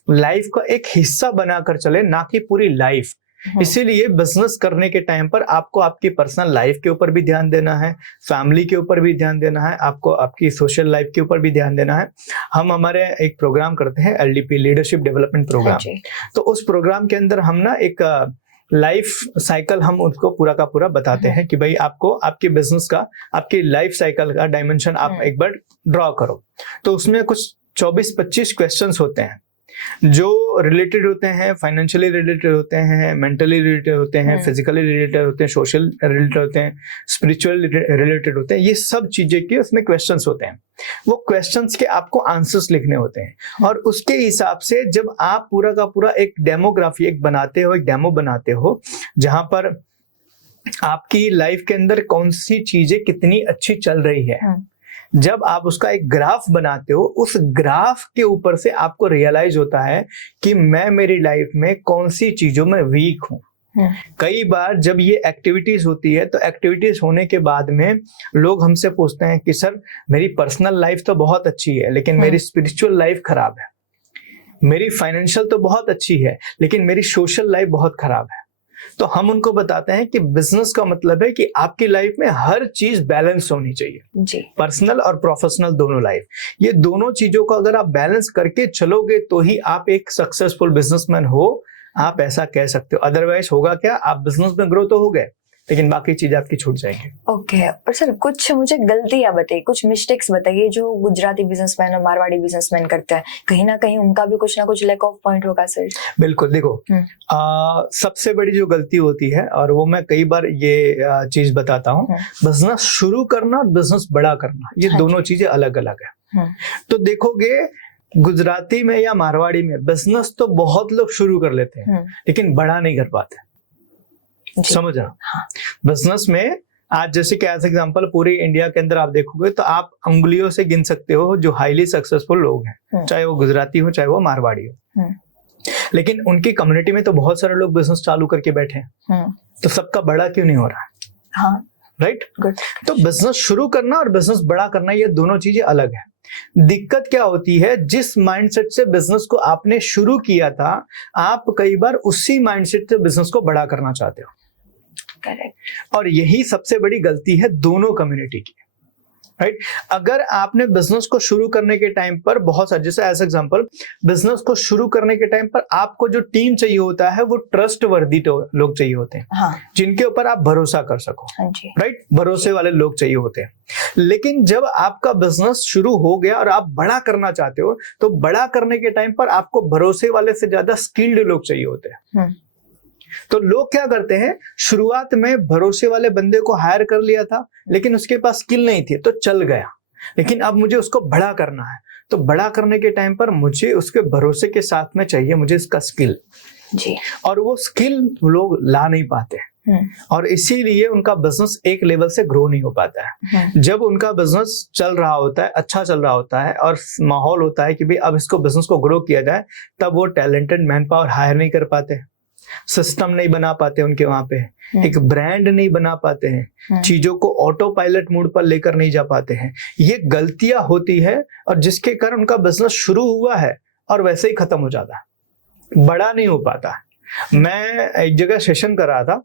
लाइफ का एक हिस्सा बनाकर चले, ना कि पूरी लाइफ। इसीलिए बिजनेस करने के टाइम पर आपको आपकी पर्सनल लाइफ के ऊपर भी ध्यान देना है, फैमिली के ऊपर भी ध्यान देना है, आपको आपकी सोशल लाइफ के ऊपर भी ध्यान देना है। हम हमारे एक प्रोग्राम करते हैं एलडीपी, लीडरशिप डेवलपमेंट प्रोग्राम। तो उस प्रोग्राम के अंदर हम ना एक लाइफ साइकिल हम उसको पूरा का पूरा बताते हैं कि भाई आपको आपके बिजनेस का, आपकी लाइफ साइकिल का डायमेंशन आप एक बार ड्रॉ करो। तो उसमें कुछ 24-25 क्वेश्चंस होते हैं जो रिलेटेड होते हैं, फाइनेंशियली रिलेटेड होते हैं, मेंटली रिलेटेड होते हैं, फिजिकली रिलेटेड होते हैं, सोशल रिलेटेड होते हैं, स्पिरिचुअल रिलेटेड होते हैं। ये सब चीजें के उसमें क्वेश्चंस होते हैं। वो क्वेश्चंस के आपको आंसर्स लिखने होते हैं और उसके हिसाब से जब आप पूरा का पूरा एक डेमोग्राफी एक बनाते हो, एक डेमो बनाते हो, जहां पर आपकी लाइफ के अंदर कौन सी चीजें कितनी अच्छी चल रही है, जब आप उसका एक ग्राफ बनाते हो, उस ग्राफ के ऊपर से आपको रियलाइज होता है कि मैं मेरी लाइफ में कौन सी चीजों में वीक हूं। कई बार जब ये एक्टिविटीज होती है तो एक्टिविटीज होने के बाद में लोग हमसे पूछते हैं कि सर मेरी पर्सनल लाइफ तो बहुत अच्छी है लेकिन मेरी स्पिरिचुअल लाइफ खराब है, मेरी फाइनेंशियल तो बहुत अच्छी है लेकिन मेरी सोशल लाइफ बहुत खराब है। तो हम उनको बताते हैं कि बिजनेस का मतलब है कि आपकी लाइफ में हर चीज बैलेंस होनी चाहिए जी। पर्सनल और प्रोफेशनल दोनों लाइफ। ये दोनों चीजों को अगर आप बैलेंस करके चलोगे तो ही आप एक सक्सेसफुल बिजनेसमैन हो, आप ऐसा कह सकते हो। अदरवाइज होगा क्या, आप बिजनेस में ग्रो तो हो गए लेकिन बाकी चीज आपकी छूट जाएंगी। ओके। और सर कुछ मुझे गलतियां बताइए, कुछ मिस्टेक्स बताइए जो गुजराती बिजनेसमैन और मारवाड़ी बिजनेसमैन करते हैं। कहीं ना कहीं उनका भी कुछ ना कुछ लैक ऑफ पॉइंट होगा सर। बिल्कुल, देखो सबसे बड़ी जो गलती होती है, और वो मैं कई बार ये चीज बताता हूँ, बिजनेस शुरू करना और बिजनेस बड़ा करना, ये दोनों चीजें अलग अलग है। तो देखोगे गुजराती में या मारवाड़ी में बिजनेस तो बहुत लोग शुरू कर लेते हैं लेकिन बड़ा नहीं कर पाते। समझ रहा? बिजनेस में आज जैसे कि एज एग्जांपल पूरे इंडिया के अंदर आप देखोगे तो आप उंगलियों से गिन सकते हो जो हाईली सक्सेसफुल लोग हैं, चाहे वो गुजराती हो चाहे वो मारवाड़ी हो, लेकिन उनकी कम्युनिटी में तो बहुत सारे लोग बिजनेस चालू करके बैठे हैं। तो सबका बड़ा क्यों नहीं हो रहा? हाँ, राइट। तो बिजनेस शुरू करना और बिजनेस बड़ा करना ये दोनों चीजें अलग है। दिक्कत क्या होती है, जिस माइंडसेट से बिजनेस को आपने शुरू किया था, आप कई बार उसी माइंडसेट से बिजनेस को बड़ा करना चाहते हो। करेक्ट। और यही सबसे बड़ी गलती है दोनों कम्युनिटी की। राइट। अगर आपने बिजनेस को शुरू करने के टाइम पर बहुत सारे, जैसे एज एग्जांपल बिजनेस को शुरू करने के टाइम पर आपको जो टीम चाहिए होता है वो ट्रस्ट वर्दी लोग चाहिए होते हैं। हाँ। जिनके ऊपर आप भरोसा कर सको। हाँ, राइट। भरोसे वाले लोग चाहिए होते हैं। लेकिन जब आपका बिजनेस शुरू हो गया और आप बड़ा करना चाहते हो तो बड़ा करने के टाइम पर आपको भरोसे वाले से ज्यादा स्किल्ड लोग चाहिए होते हैं। तो लोग क्या करते हैं, शुरुआत में भरोसे वाले बंदे को हायर कर लिया था लेकिन उसके पास स्किल नहीं थी तो चल गया, लेकिन अब मुझे उसको बड़ा करना है, तो बड़ा करने के टाइम पर मुझे उसके भरोसे के साथ में चाहिए मुझे इसका स्किल जी। और वो स्किल लोग ला नहीं पाते और इसीलिए उनका बिजनेस एक लेवल से ग्रो नहीं हो पाता है। जब उनका बिजनेस चल रहा होता है, अच्छा चल रहा होता है और माहौल होता है कि भाई अब इसको बिजनेस को ग्रो किया जाए, तब वो टैलेंटेड मैन पावर हायर नहीं कर पाते, सिस्टम नहीं बना पाते उनके वहां पे, एक ब्रांड नहीं बना पाते हैं, चीजों को ऑटो पायलट मोड पर लेकर नहीं जा पाते हैं। ये गलतियां होती है और जिसके कारण उनका बिजनेस शुरू हुआ है और वैसे ही खत्म हो जाता है, बड़ा नहीं हो पाता। मैं एक जगह सेशन कर रहा था,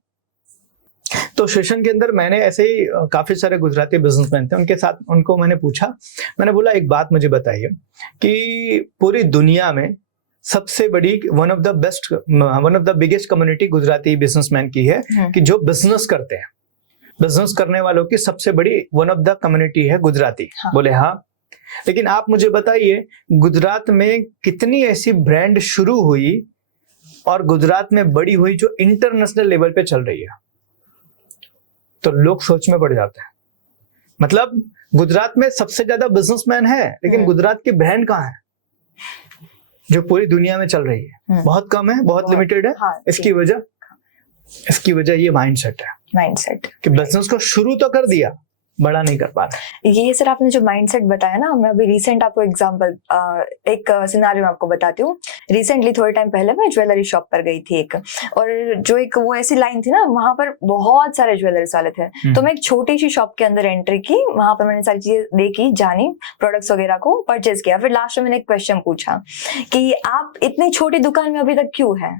तो सेशन के अंदर मैंने ऐसे ही काफी सारे गुजराती बिजनेसमैन थे, उनके साथ उनको मैंने पूछा, मैंने बोला एक बात मुझे बताइए कि पूरी दुनिया में सबसे बड़ी one of the biggest community Gujarati businessman की है कि जो बिजनेस करते हैं, बिजनेस करने वालों की सबसे बड़ी वन ऑफ द कम्युनिटी है गुजराती। हाँ। बोले हाँ, लेकिन आप मुझे बताइए गुजरात में कितनी ऐसी ब्रांड शुरू हुई और गुजरात में बड़ी हुई जो इंटरनेशनल लेवल पे चल रही है? तो लोग सोच में पड़ जाते हैं। मतलब गुजरात में सबसे ज्यादा बिजनेसमैन है लेकिन गुजरात की ब्रांड कहाँ है जो पूरी दुनिया में चल रही है? बहुत कम है, बहुत लिमिटेड है। हाँ, इसकी वजह ये माइंडसेट कि बिजनेस को शुरू तो कर दिया, बड़ा नहीं कर पा रहा। ये सर आपने जो माइंडसेट बताया ना, मैं अभी रिसेंट आपको एग्जांपल एक सिनेरियो में आपको बताती हूँ। रिसेंटली थोड़े टाइम पहले मैं ज्वेलरी शॉप पर गई थी एक, और जो एक वो ऐसी लाइन थी ना, वहां पर बहुत सारे ज्वेलर्स वाले थे। तो मैं एक छोटी सी शॉप के अंदर एंट्री की, वहां पर मैंने सारी चीजें देखी, जानी, प्रोडक्ट्स वगैरह को परचेज किया। फिर लास्ट में मैंने एक क्वेश्चन पूछा कि आप इतनी छोटी दुकान में अभी तक क्यों है?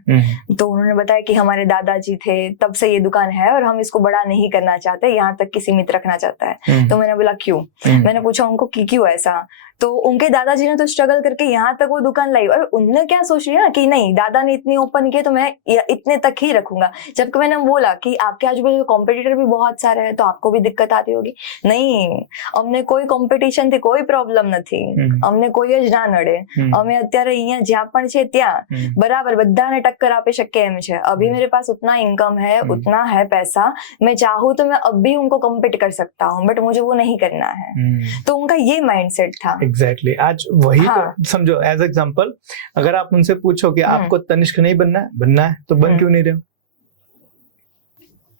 तो उन्होंने बताया कि हमारे दादाजी थे, तब से ये दुकान है और हम इसको बड़ा नहीं करना चाहते, यहाँ तक कि सीमित रखना चाहता है। तो मैंने बोला क्यों? मैंने पूछा उनको कि क्यों ऐसा? तो उनके दादाजी ने तो स्ट्रगल करके यहाँ तक वो दुकान लाई, और उनने क्या सोच लिया कि नहीं, दादा ने इतनी ओपन की तो मैं इतने तक ही रखूंगा। जबकि मैंने बोला कि आपके आजू बाजू कॉम्पिटिटर भी बहुत सारे हैं तो आपको भी दिक्कत आती होगी। नहीं, अमने कोई कॉम्पिटिशन थी, कोई प्रॉब्लम નથી, અમને કોઈ જ ના નડે। અમે અત્યારે અહીંયા જ્યાં પણ છે ત્યાં બરાબર બધાને ટક્કર આપી શકીએ એમ છે। अभी मेरे पास उतना इनकम है, उतना है पैसा, मैं चाहूँ तो मैं अब भी उनको कम्पीट कर सकता हूँ, बट मुझे वो नहीं करना है। तो उनका ये माइंडसेट था। एग्जैक्टली। आज वही तो समझो, एज एग्जांपल अगर आप उनसे पूछो कि आपको तनिष्क नहीं बनना है तो बन क्यों नहीं रहे हो?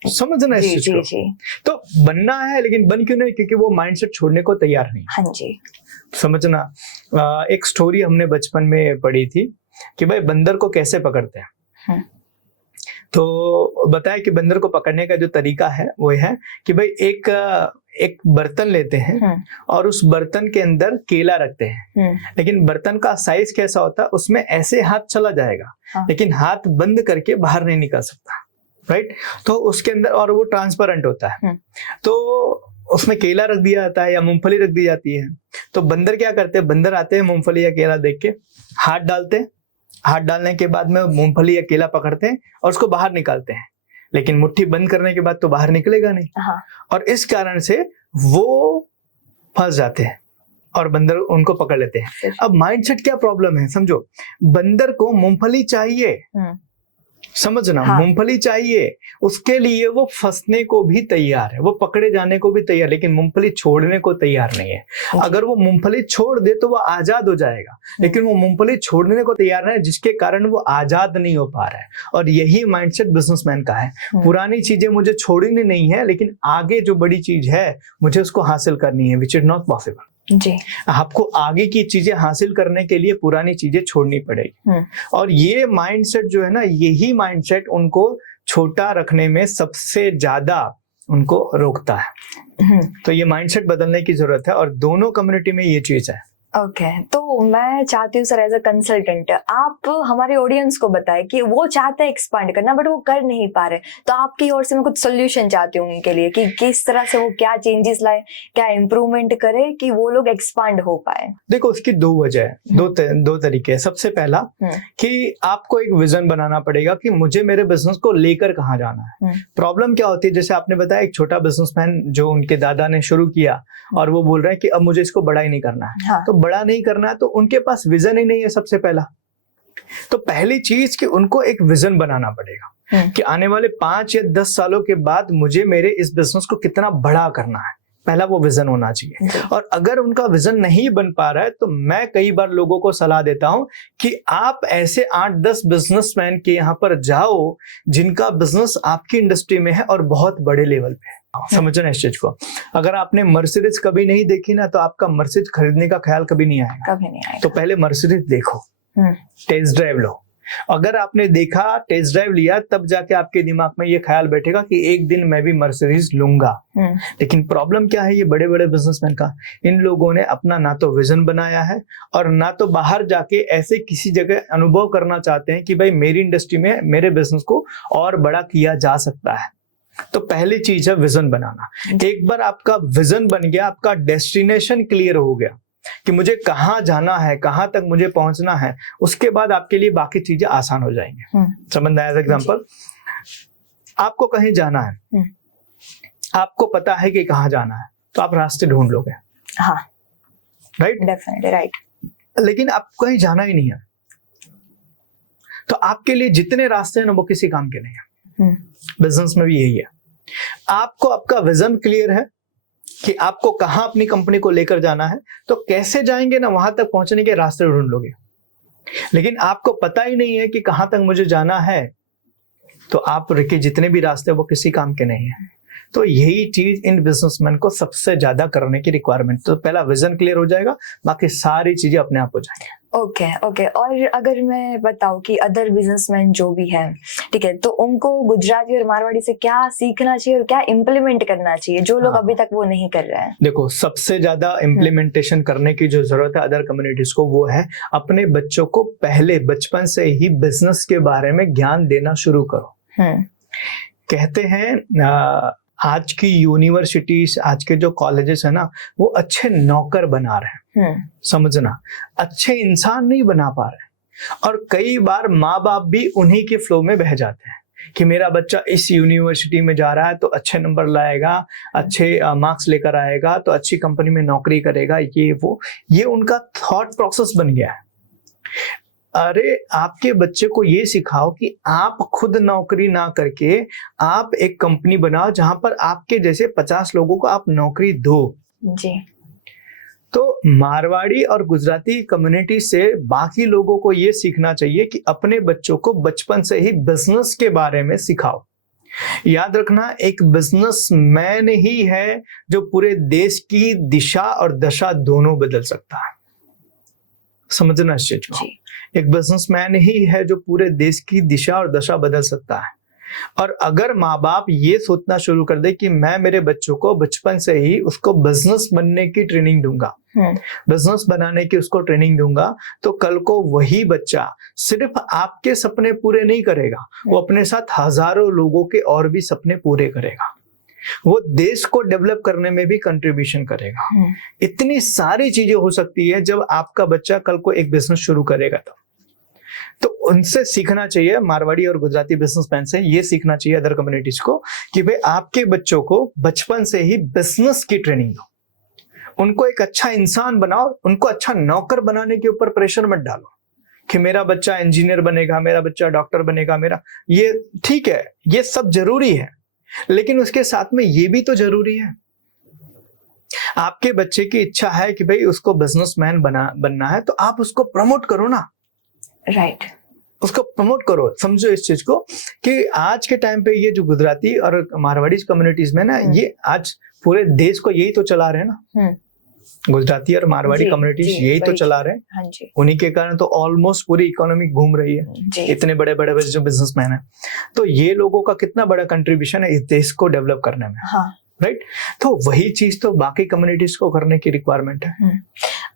समझना इस चीज को। तो बनना है लेकिन बन क्यों नहीं? क्योंकि वो माइंडसेट छोड़ने को तैयार नहीं। हाँ जी। समझना, एक स्टोरी हमने बचपन में पढ़ी थी कि भाई बंदर को कैसे पकड़ते हैं। तो बताया कि बंदर को पकड़ने का जो तरीका है वो है कि भाई एक बर्तन लेते हैं और उस बर्तन के अंदर केला रखते हैं, लेकिन बर्तन का साइज कैसा होता है, उसमें ऐसे हाथ चला जाएगा लेकिन हाथ बंद करके बाहर नहीं निकल सकता। राइट। तो उसके अंदर, और वो ट्रांसपेरेंट होता है, तो उसमें केला रख दिया जाता है या मूंगफली रख दी जाती है। तो बंदर क्या करते हैं, बंदर आते हैं मूंगफली या केला देख के, हाथ डालते हैं, हाथ डालने के बाद में मूंगफली या केला पकड़ते हैं और उसको बाहर निकालते हैं, लेकिन मुट्ठी बंद करने के बाद तो बाहर निकलेगा नहीं। और इस कारण से वो फंस जाते हैं और बंदर उनको पकड़ लेते हैं। अब माइंडसेट क्या प्रॉब्लम है, समझो, बंदर को मूंगफली चाहिए, समझना, मूंगफली चाहिए, उसके लिए वो फंसने को भी तैयार है, वो पकड़े जाने को भी तैयार, लेकिन मूंगफली छोड़ने को तैयार नहीं है। अगर वो मूंगफली छोड़ दे तो वो आजाद हो जाएगा, लेकिन वो मूंगफली छोड़ने को तैयार है, जिसके कारण वो आजाद नहीं हो पा रहा है। और यही माइंडसेट बिजनेसमैन का है, पुरानी चीजें मुझे छोड़नी नहीं है, लेकिन आगे जो बड़ी चीज है मुझे उसको हासिल करनी है, विच इज नॉट पॉसिबल। जी, आपको आगे की चीजें हासिल करने के लिए पुरानी चीजें छोड़नी पड़ेगी। और ये माइंडसेट जो है ना, यही माइंडसेट उनको छोटा रखने में सबसे ज्यादा उनको रोकता है। तो ये माइंडसेट बदलने की जरूरत है, और दोनों कम्युनिटी में ये चीज है। ओके, तो मैं चाहती हूँ सर, एज अ कंसल्टेंट आप हमारे ऑडियंस को बताएं कि वो चाहते हैं एक्सपांड करना बट वो कर नहीं पा रहे, तो आपकी ओर से मैं कुछ सोल्यूशन चाहती हूँ उनके लिए कि किस तरह से वो क्या चेंजेस लाए, क्या इम्प्रूवमेंट करे कि वो लोग एक्सपांड हो पाए। देखो, उसकी दो वजह है, दो तरीके हैं। सबसे पहला कि आपको एक विजन बनाना पड़ेगा कि मुझे मेरे बिजनेस को लेकर कहाँ जाना है। प्रॉब्लम क्या होती है, जैसे आपने बताया एक छोटा बिजनेसमैन जो उनके दादा ने शुरू किया और वो बोल रहे हैं कि अब मुझे इसको बड़ा ही नहीं करना है, तो बड़ा नहीं करना है, तो उनके पास विजन ही नहीं है। सबसे पहला तो पहली चीज कि उनको एक विजन बनाना पड़ेगा कि आने वाले 5 या 10 सालों के बाद मुझे मेरे इस बिजनेस को कितना बड़ा करना है। पहला वो विजन होना चाहिए। और अगर उनका विजन नहीं बन पा रहा है तो मैं कई बार लोगों को सलाह देता हूं कि आप ऐसे 8-10 बिजनेसमैन के यहाँ पर जाओ जिनका बिजनेस आपकी इंडस्ट्री में है और बहुत बड़े लेवल पे है। समझना इस चीज को। अगर आपने मर्सिडीज कभी नहीं देखी ना, तो आपका मर्सिडीज खरीदने का ख्याल कभी नहीं आएगा। तो पहले मर्सिडीज देखो, टेस्ट ड्राइव लो। अगर आपने देखा, टेस्ट ड्राइव लिया, तब जाके आपके दिमाग में ये ख्याल बैठेगा कि एक दिन मैं भी मर्सिडीज लूंगा। लेकिन प्रॉब्लम क्या है, ये बड़े बड़े बिजनेसमैन का, इन लोगों ने अपना ना तो विजन बनाया है और ना तो बाहर जाके ऐसे किसी जगह अनुभव करना चाहते हैं कि भाई मेरी इंडस्ट्री में मेरे बिजनेस को और बड़ा किया जा सकता है। तो पहली चीज है विजन बनाना। एक बार आपका विजन बन गया, आपका डेस्टिनेशन क्लियर हो गया कि मुझे कहाँ जाना है, कहाँ तक मुझे पहुंचना है, उसके बाद आपके लिए बाकी चीजें आसान हो जाएंगी। समझ आया? एग्जांपल, आपको कहीं जाना है, आपको पता है कि कहाँ जाना है, तो आप रास्ते ढूंढ लोगे। हाँ, राइट, डेफिनेटली राइट। लेकिन आपको कहीं जाना ही नहीं है, तो आपके लिए जितने रास्ते हैं ना वो किसी काम के नहीं है। बिजनेस में भी यही है। आपको आपका विजन क्लियर है कि आपको कहां अपनी कंपनी को लेकर जाना है, तो कैसे जाएंगे ना, वहां तक पहुंचने के रास्ते ढूंढ लोगे। लेकिन आपको पता ही नहीं है कि कहां तक मुझे जाना है, तो आप के जितने भी रास्ते वो किसी काम के नहीं है। तो यही चीज इन बिजनेसमैन को सबसे ज्यादा करने की रिक्वायरमेंट। तो पहला विजन क्लियर हो जाएगा, बाकी सारी चीजें अपने आप हो जाएंगी। ओके। और अगर मैं बताऊं कि अदर बिजनेसमैन जो भी है, ठीक है, तो उनको गुजराती और मारवाड़ी से क्या सीखना चाहिए और क्या इम्प्लीमेंट करना चाहिए जो लोग अभी तक वो नहीं कर रहे हैं? देखो, सबसे ज्यादा इम्प्लीमेंटेशन करने की जो जरूरत है अदर कम्युनिटीज को, वो है अपने बच्चों को पहले बचपन से ही बिजनेस के बारे में ज्ञान देना शुरू करो। कहते हैं आज की यूनिवर्सिटीज, आज के जो कॉलेजेस है ना, वो अच्छे नौकर बना रहे हैं। समझना, अच्छे इंसान नहीं बना पा रहे। और कई बार माँ बाप भी उन्हीं के फ्लो में बह जाते हैं कि मेरा बच्चा इस यूनिवर्सिटी में जा रहा है तो अच्छे नंबर लाएगा, अच्छे मार्क्स लेकर आएगा, तो अच्छी कंपनी में नौकरी करेगा, ये उनका थॉट प्रोसेस बन गया है। अरे, आपके बच्चे को ये सिखाओ कि आप खुद नौकरी ना करके आप एक कंपनी बनाओ जहां पर आपके जैसे 50 लोगों को आप नौकरी दो। जी। तो मारवाड़ी और गुजराती कम्युनिटी से बाकी लोगों को ये सीखना चाहिए कि अपने बच्चों को बचपन से ही बिजनेस के बारे में सिखाओ। याद रखना, एक बिजनेसमैन ही है जो पूरे देश की दिशा और दशा दोनों बदल सकता है। समझना इस चीज को। एक बिजनेसमैन ही है जो पूरे देश की दिशा और दशा बदल सकता है। और अगर माँ बाप ये सोचना शुरू कर दे कि मैं मेरे बच्चों को बचपन से ही उसको बिजनेस बनने की ट्रेनिंग दूंगा, बिजनेस बनाने की उसको ट्रेनिंग दूंगा, तो कल को वही बच्चा सिर्फ आपके सपने पूरे नहीं करेगा, वो अपने साथ हजारों लोगों के और भी सपने पूरे करेगा, वो देश को डेवलप करने में भी कंट्रीब्यूशन करेगा। इतनी सारी चीजें हो सकती है जब आपका बच्चा कल को एक बिजनेस शुरू करेगा। तो उनसे सीखना चाहिए, मारवाड़ी और गुजराती बिजनेसमैन से ये सीखना चाहिए अदर कम्युनिटीज को, कि भाई आपके बच्चों को बचपन से ही बिजनेस की ट्रेनिंग दो, उनको एक अच्छा इंसान बनाओ, उनको अच्छा नौकर बनाने के ऊपर प्रेशर मत डालो कि मेरा बच्चा इंजीनियर बनेगा, मेरा बच्चा डॉक्टर बनेगा, मेरा ये ठीक है, ये सब जरूरी है, लेकिन उसके साथ में ये भी तो जरूरी है, आपके बच्चे की इच्छा है कि भाई उसको बिजनेसमैन बनना है, तो आप उसको प्रमोट करो ना। राइट उसको प्रमोट करो। समझो इस चीज को कि आज के टाइम पे ये जो गुजराती और मारवाड़ी कम्युनिटीज में ना, ये आज पूरे देश को यही तो चला रहे हैं ना, गुजराती और मारवाड़ी कम्युनिटीज यही तो चला रहे हैं। हाँ जी। उन्हीं के कारण तो ऑलमोस्ट पूरी इकोनॉमी घूम रही है, इतने बड़े बड़े जो बिजनेसमैन हैं, तो ये लोगों का कितना बड़ा कंट्रीब्यूशन है इस देश को डेवलप करने में। हाँ। राइट, तो वही चीज तो बाकी कम्युनिटीज को करने की रिक्वायरमेंट है।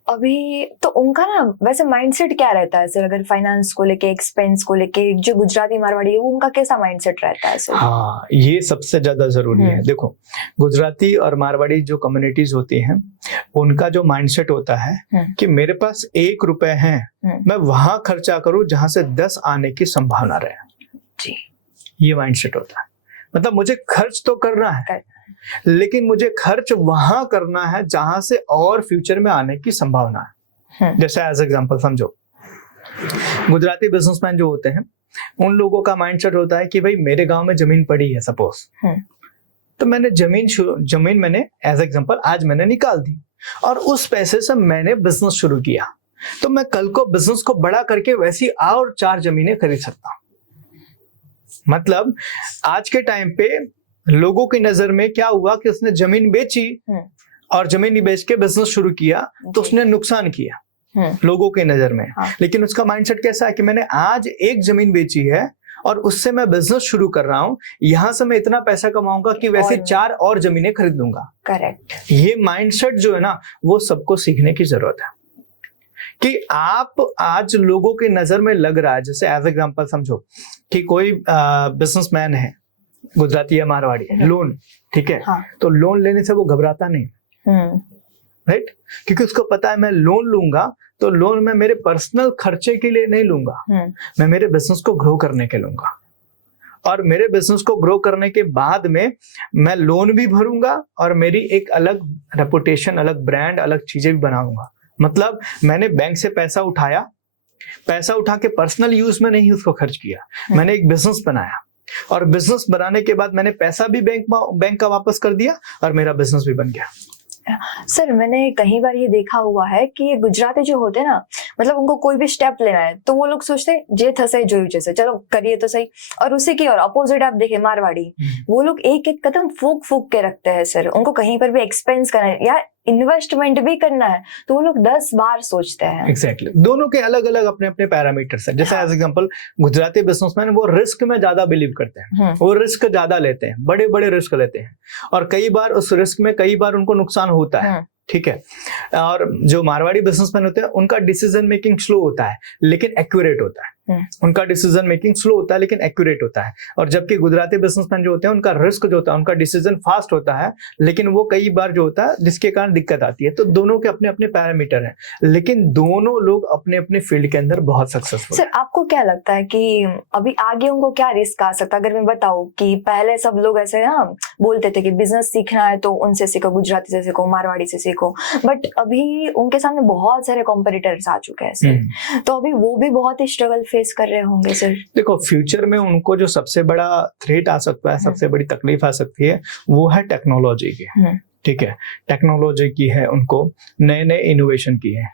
अभी तो उनका ना वैसे माइंडसेट क्या रहता है सर, अगर फाइनेंस को लेके, एक्सपेंस को लेके, जो गुजराती मारवाड़ी है वो उनका कैसा माइंडसेट रहता है सर? हाँ, ये सबसे ज्यादा जरूरी है। देखो, गुजराती और मारवाड़ी जो कम्युनिटीज होती हैं, उनका जो माइंडसेट होता है कि मेरे पास 1 रुपए है, मैं वहां खर्चा करूं जहां से 10 आने की संभावना रहे जी। ये माइंडसेट होता है। मतलब मुझे खर्च तो करना है, लेकिन मुझे खर्च वहां करना है जहां से और फ्यूचर में आने की संभावना है। जैसे एज एग्जांपल समझो, गुजराती बिजनेसमैन जो होते हैं, उन लोगों का माइंडसेट होता है कि भाई मेरे गांव में जमीन पड़ी है सपोज, तो मैंने जमीन मैंने एज एग्जांपल आज मैंने निकाल दी और उस पैसे से मैंने बिजनेस शुरू किया, तो मैं कल को बिजनेस को बड़ा करके वैसी और 4 जमीनें खरीद सकता हूं। मतलब आज के टाइम पे लोगों की नजर में क्या हुआ कि उसने जमीन बेची और जमीन बेच के बिजनेस शुरू किया, तो उसने नुकसान किया लोगों की नजर में। लेकिन उसका माइंडसेट कैसा है कि मैंने आज 1 जमीन बेची है और उससे मैं बिजनेस शुरू कर रहा हूं, यहां से मैं इतना पैसा कमाऊंगा कि वैसे 4 और जमीनें खरीद लूंगा। करेक्ट। ये माइंडसेट जो है ना, वो सबको सीखने की जरूरत है कि आप आज लोगों की नजर में लग रहा है, जैसे एज एग्जांपल समझो कि कोई बिजनेसमैन है, गुजराती या मारवाड़ी, लोन, ठीक है, हाँ। तो लोन लेने से वो घबराता नहीं, राइट, क्योंकि उसको पता है मैं लोन लूंगा तो लोन मैं मेरे पर्सनल खर्चे के लिए नहीं लूंगा, मैं मेरे बिजनेस को ग्रो करने के लूंगा, और मेरे बिजनेस को ग्रो करने के बाद में मैं लोन भी भरूंगा और मेरी एक अलग रेपुटेशन, अलग ब्रांड, अलग चीजें भी बनाऊंगा। मतलब मैंने बैंक से पैसा उठा के पर्सनल यूज में नहीं उसको खर्च किया, मैंने एक बिजनेस बनाया और बिजनेस बनाने के बाद मैंने पैसा भी बैंक का वापस कर दिया और मेरा बिजनेस भी बन गया। सर मैंने कई बार ये देखा हुआ है कि ये गुजराती जो होते हैं ना, मतलब उनको कोई भी स्टेप लेना है तो वो लोग सोचते हैं जे थसे जोयु जैसे, चलो करिए तो सही, और उसी की और अपोजिट आप देखें मारवाड़ी, वो लोग एक एक कदम फूक के रखते हैं सर। उनको कहीं पर भी एक्सपेंस करना है या इन्वेस्टमेंट भी करना है तो वो लोग 10 बार सोचते हैं। एग्जैक्टली, दोनों के अलग अलग अपने अपने पैरामीटर्स हैं। जैसे एज एग्जांपल गुजराती बिजनेसमैन वो रिस्क में ज्यादा बिलीव करते हैं, वो रिस्क ज्यादा लेते हैं, बड़े बड़े रिस्क लेते हैं, और कई बार उस रिस्क में कई बार उनको नुकसान होता है, ठीक है। और जो मारवाड़ी बिजनेसमैन होते हैं उनका डिसीजन मेकिंग स्लो होता है लेकिन एक्यूरेट होता है, उनका डिसीजन मेकिंग स्लो होता है लेकिन एक्यूरेट होता है। और जबकि गुजराती बिजनेसमैन जो होते हैं उनका रिस्क जो होता है, उनका डिसीजन फास्ट होता है लेकिन वो कई बार जो होता है जिसके कारण दिक्कत आती है। तो दोनों के अपने अपने पैरामीटर हैं, लेकिन दोनों लोग अपने अपने फील्ड के अंदर बहुत सक्सेसफुल। सर आपको क्या लगता है कि अभी आगे उनको क्या रिस्क आ सकता है? अगर मैं बताऊं कि पहले सब लोग ऐसे बोलते थे कि बिजनेस सीखना है तो उनसे सीखो, गुजराती से सीखो, मारवाड़ी से सीखो, बट अभी उनके सामने बहुत सारे कॉम्पिटिटर्स आ चुके हैं सर, तो अभी वो भी बहुत ही स्ट्रगल फेस कर रहे होंगे सर। देखो, फ्यूचर में उनको जो सबसे बड़ा थ्रेट आ सकता है, सबसे बड़ी तकलीफ आ सकती है, वो है टेक्नोलॉजी की, ठीक है। टेक्नोलॉजी की है, उनको नए नए इनोवेशन की है।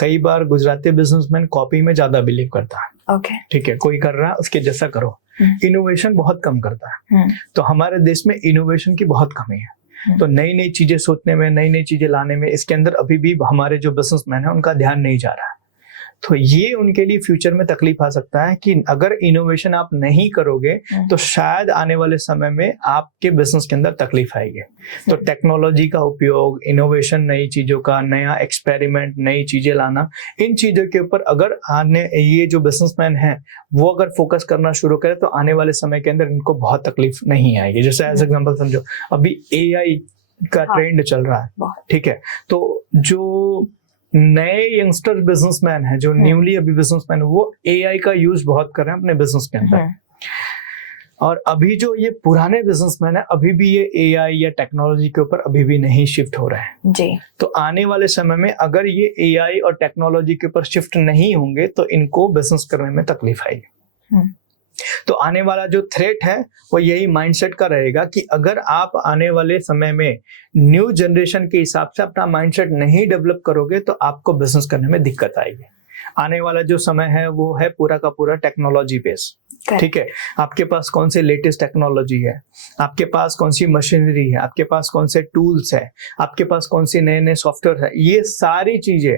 कई बार गुजराती बिजनेसमैन कॉपी में ज्यादा बिलीव करता है, ठीक है, कोई कर रहा है उसके जैसा करो, इनोवेशन बहुत कम करता है। तो हमारे देश में इनोवेशन की बहुत कमी है, तो नई नई चीजें सोचने में, नई नई चीजें लाने में, इसके अंदर अभी भी हमारे जो बिजनेसमैन है उनका ध्यान नहीं जा रहा है। तो ये उनके लिए फ्यूचर में तकलीफ आ सकता है कि अगर इनोवेशन आप नहीं करोगे तो शायद आने वाले समय में आपके बिजनेस के अंदर तकलीफ आएगी। तो टेक्नोलॉजी का उपयोग, इनोवेशन, नई चीजों का, नया एक्सपेरिमेंट, नई चीजें लाना, इन चीजों के ऊपर अगर ये जो बिजनेसमैन है वो अगर फोकस करना शुरू करे तो आने वाले समय के अंदर इनको बहुत तकलीफ नहीं आएगी। जैसे एज एग्जाम्पल समझो, अभी AI का ट्रेंड चल रहा है, ठीक है, तो जो नए यंगस्टर बिजनेसमैन है, जो न्यूली अभी बिजनेसमैन, वो AI का यूज बहुत कर रहे हैं अपने बिजनेस के अंदर। और अभी जो ये पुराने बिजनेसमैन है, अभी भी ये AI या टेक्नोलॉजी के ऊपर अभी भी नहीं शिफ्ट हो रहे हैं जी। तो आने वाले समय में अगर ये AI और टेक्नोलॉजी के ऊपर शिफ्ट नहीं होंगे तो इनको बिजनेस करने में तकलीफ आएगी। तो आने वाला जो थ्रेट है वो यही माइंडसेट का रहेगा कि अगर आप आने वाले समय में न्यू जनरेशन के हिसाब से अपना माइंडसेट नहीं डेवलप करोगे तो आपको बिजनेस करने में दिक्कत आएगी। आने वाला जो समय है वो है पूरा का पूरा टेक्नोलॉजी बेस, ठीक है। आपके पास कौन से लेटेस्ट टेक्नोलॉजी है, आपके पास कौन सी मशीनरी है, आपके पास कौन से टूल्स है, आपके पास कौन सी नए नए सॉफ्टवेयर है, ये सारी चीजें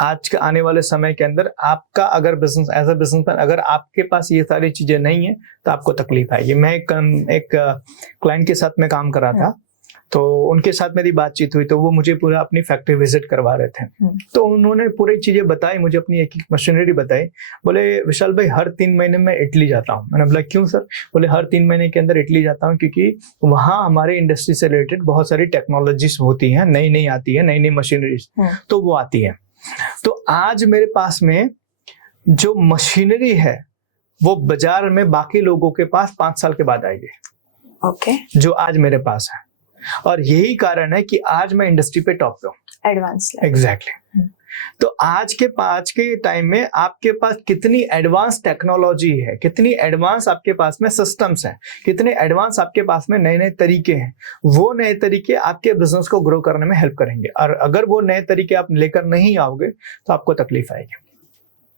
आज के आने वाले समय के अंदर आपका अगर बिजनेस एज अ बिजनेसमैन अगर आपके पास ये सारी चीजें नहीं है तो आपको तकलीफ आएगी। मैं एक क्लाइंट के साथ में काम कर रहा था, तो उनके साथ मेरी बातचीत हुई, तो वो मुझे पूरा अपनी फैक्ट्री विजिट करवा रहे थे। तो उन्होंने पूरी चीजें बताई मुझे, अपनी एक मशीनरी बताई। बोले विशाल भाई, हर 3 महीने में इटली जाता हूँ। मैंने बोला क्यों सर? बोले हर 3 महीने के अंदर इटली जाता हूँ क्योंकि वहाँ हमारे इंडस्ट्री से रिलेटेड बहुत सारी टेक्नोलॉजीज होती हैं, नई नई आती है, नई नई मशीनरीज, तो वो आती है। तो आज मेरे पास में जो मशीनरी है वो बाजार में बाकी लोगों के पास 5 साल के बाद आएगी, ओके, जो आज मेरे पास है। और यही कारण है कि आज मैं इंडस्ट्री पे टॉप पे हूँ, एडवांस। एग्जैक्टली। तो आज के टाइम में आपके पास कितनी एडवांस टेक्नोलॉजी है, कितनी एडवांस आपके पास में सिस्टम्स हैं, कितने एडवांस आपके पास में नए नए तरीके हैं, वो नए तरीके आपके बिजनेस को ग्रो करने में हेल्प करेंगे। और अगर वो नए तरीके आप लेकर नहीं आओगे तो आपको तकलीफ आएगी।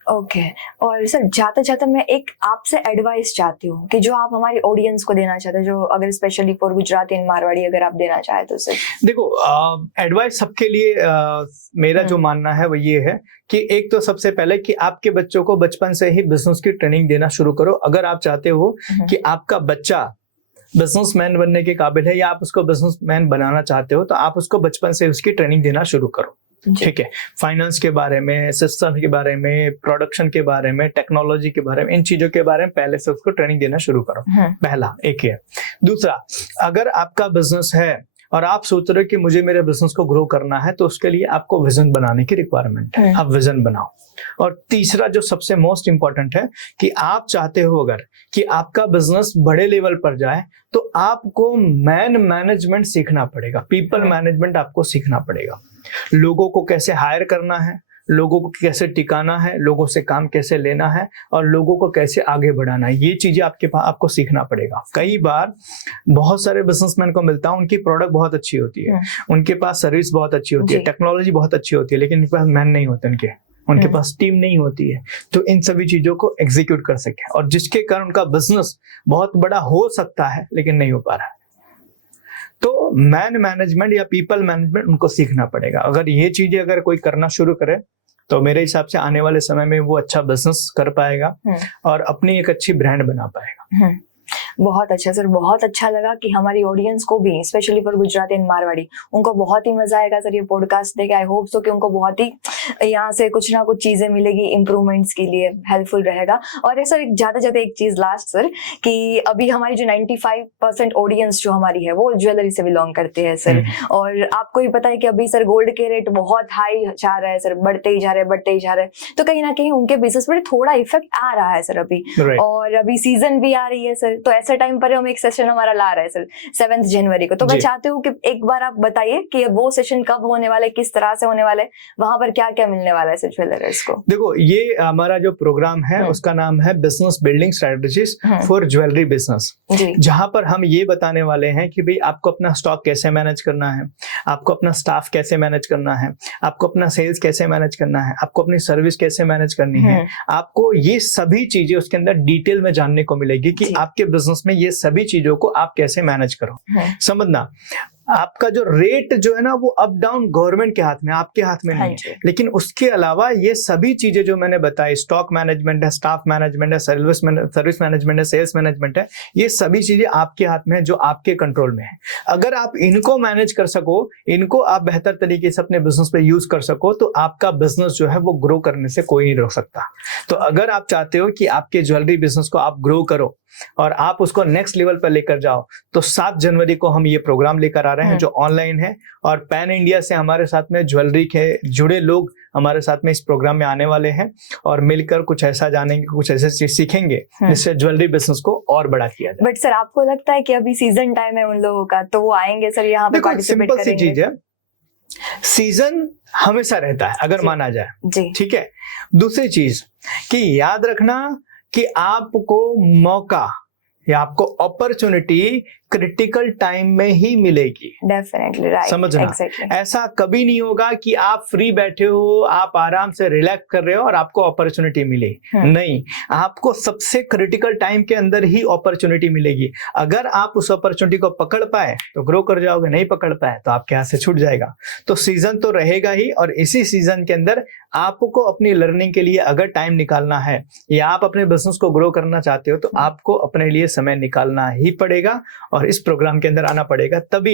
ओके और सर जाते जाते मैं एक आपसे एडवाइस चाहती हूँ कि जो आप हमारी ऑडियंस को देना चाहते हैं, जो अगर specially for Gujarati and Marwari अगर आप देना चाहे तो सर। देखो, एडवाइस सबके लिए मेरा जो मानना है वो ये है कि एक तो सबसे पहले कि आपके बच्चों को बचपन से ही बिजनेस की ट्रेनिंग देना शुरू करो। अगर आप चाहते हो कि आपका बच्चा बिजनेसमैन बनने के काबिल है या आप उसको बिजनेसमैन बनाना चाहते हो तो आप उसको बचपन से उसकी ट्रेनिंग देना शुरू करो, ठीक है। फाइनेंस के बारे में, सिस्टम के बारे में, प्रोडक्शन के बारे में, टेक्नोलॉजी के बारे में, इन चीजों के बारे में पहले से उसको ट्रेनिंग देना शुरू करो। पहला एक है। दूसरा, अगर आपका बिजनेस है और आप सोच रहे हो कि मुझे मेरे बिजनेस को ग्रो करना है तो उसके लिए आपको विजन बनाने की रिक्वायरमेंट है, आप विजन बनाओ। और तीसरा जो सबसे मोस्ट इंपॉर्टेंट है कि आप चाहते हो अगर कि आपका बिजनेस बड़े लेवल पर जाए तो आपको मैनेजमेंट सीखना पड़ेगा, पीपल मैनेजमेंट आपको सीखना पड़ेगा। लोगों को कैसे हायर करना है, लोगों को कैसे टिकाना है, लोगों से काम कैसे लेना है और लोगों को कैसे आगे बढ़ाना है, ये चीजें आपको सीखना पड़ेगा। कई बार बहुत सारे बिजनेसमैन को मिलता है, उनकी प्रोडक्ट बहुत अच्छी होती है, उनके पास सर्विस बहुत अच्छी होती है, टेक्नोलॉजी बहुत अच्छी होती है, लेकिन उनके पास मैन नहीं होते, उनके पास टीम नहीं होती है तो इन सभी चीजों को एग्जीक्यूट कर सके, और जिसके कारण उनका बिजनेस बहुत बड़ा हो सकता है लेकिन नहीं हो पा रहा है। तो मैनेजमेंट या पीपल मैनेजमेंट उनको सीखना पड़ेगा। अगर ये चीजें अगर कोई करना शुरू करे तो मेरे हिसाब से आने वाले समय में वो अच्छा बिजनेस कर पाएगा और अपनी एक अच्छी ब्रांड बना पाएगा। बहुत अच्छा सर, बहुत अच्छा लगा कि हमारी ऑडियंस को भी specially for Gujarati and Marwari उनको बहुत ही मजा आएगा सर ये पॉडकास्ट देख। आई होप सो कि उनको बहुत ही यहाँ से कुछ ना कुछ चीजें मिलेगी, इम्प्रूवमेंट्स के लिए हेल्पफुल रहेगा। और सर जाते जाते एक चीज लास्ट सर कि अभी हमारी जो 95% ऑडियंस जो हमारी है वो ज्वेलरी से बिलोंग करते हैं सर, और आपको ही पता है कि अभी सर गोल्ड के रेट बहुत हाई जा रहा है सर, बढ़ते ही जा रहे हैं, तो कहीं ना कहीं उनके बिजनेस पर थोड़ा इफेक्ट आ रहा है सर अभी। और अभी सीजन भी आ रही है सर, तो ऐसे टाइम पर हम एक सेशन हमारा ला रहे हैं सर 7 जनवरी को। तो मैं चाहती हूँ कि एक बार आप बताइए कि वो सेशन कब होने वाला है, किस तरह से होने वाला है, वहां पर क्या क्या मिलने वाला है सर ज्वेलर्स को। देखो, ये हमारा जो प्रोग्राम है उसका नाम है business building strategies for jewellery business, जहां पर हम ये बताने वाले हैं कि भाई आपको अपना स्टॉक कैसे मैनेज करना है, आपको अपना स्टाफ कैसे मैनेज करना है, आपको अपना सेल्स कैसे मैनेज करना है, आपको अपनी सर्विस कैसे मैनेज करनी है। आपको ये सभी चीजें उसके अंदर डिटेल में जानने को मिलेगी कि आपके बिजनेस में ये सभी चीजों को आप कैसे मैनेज करो। समझना, आपका जो रेट जो है ना वो अप डाउन गवर्नमेंट के हाथ में, आपके हाथ में हाँ नहीं जी। है। लेकिन उसके अलावा ये सभी चीजें जो मैंने बताई, स्टॉक मैनेजमेंट है, स्टाफ मैनेजमेंट है, सर्विस मैनेजमेंट है, सेल्स मैनेजमेंट है, ये सभी चीजें आपके हाथ में है, जो आपके कंट्रोल में है। अगर आप इनको मैनेज कर सको, इनको आप बेहतर तरीके से अपने बिजनेस पे यूज कर सको, तो आपका बिजनेस जो है वो ग्रो करने से कोई नहीं रोक सकता। तो अगर आप चाहते हो कि आपके ज्वेलरी बिजनेस को आप ग्रो करो और आप उसको नेक्स्ट लेवल पर लेकर जाओ, तो 7 जनवरी को हम ये प्रोग्राम लेकर आ रहे हैं जो ऑनलाइन है, और पैन इंडिया से हमारे साथ में ज्वेलरी के जुड़े लोग हमारे साथ में इस प्रोग्राम में आने वाले हैं, और मिलकर कुछ ऐसा जानेंगे, कुछ ऐसे चीज सीखेंगे जिससे ज्वेलरी बिजनेस को और बड़ा किया जाए। बट सर, आपको लगता है कि अभी सीजन टाइम है उन लोगों का, तो वो आएंगे सर यहाँ पे पार्टिसिपेट सिंपल सी करेंगे? चीज है, सीजन हमेशा रहता है अगर माना जाए, जी। ठीक है। दूसरी चीज कि याद रखना कि आपको मौका या आपको अपॉर्चुनिटी क्रिटिकल टाइम में ही मिलेगी। डेफिनेटली, राइट, समझना, एग्जैक्टली। ऐसा कभी नहीं होगा कि आप फ्री बैठे हो, आप आराम से रिलैक्स कर रहे हो और आपको अपॉर्चुनिटी मिले। नहीं, आपको सबसे क्रिटिकल टाइम के अंदर ही अपॉर्चुनिटी मिलेगी। अगर आप उस अपॉर्चुनिटी को पकड़ पाए तो ग्रो कर जाओगे, नहीं पकड़ पाए तो आपके हाथ से छूट जाएगा। तो सीजन तो रहेगा ही, और इसी सीजन के अंदर आपको अपनी लर्निंग के लिए अगर टाइम निकालना है या आप अपने बिजनेस को ग्रो करना चाहते हो, तो आपको अपने लिए समय निकालना ही पड़ेगा और इस प्रोग्राम के अंदर आना पड़ेगा, तभी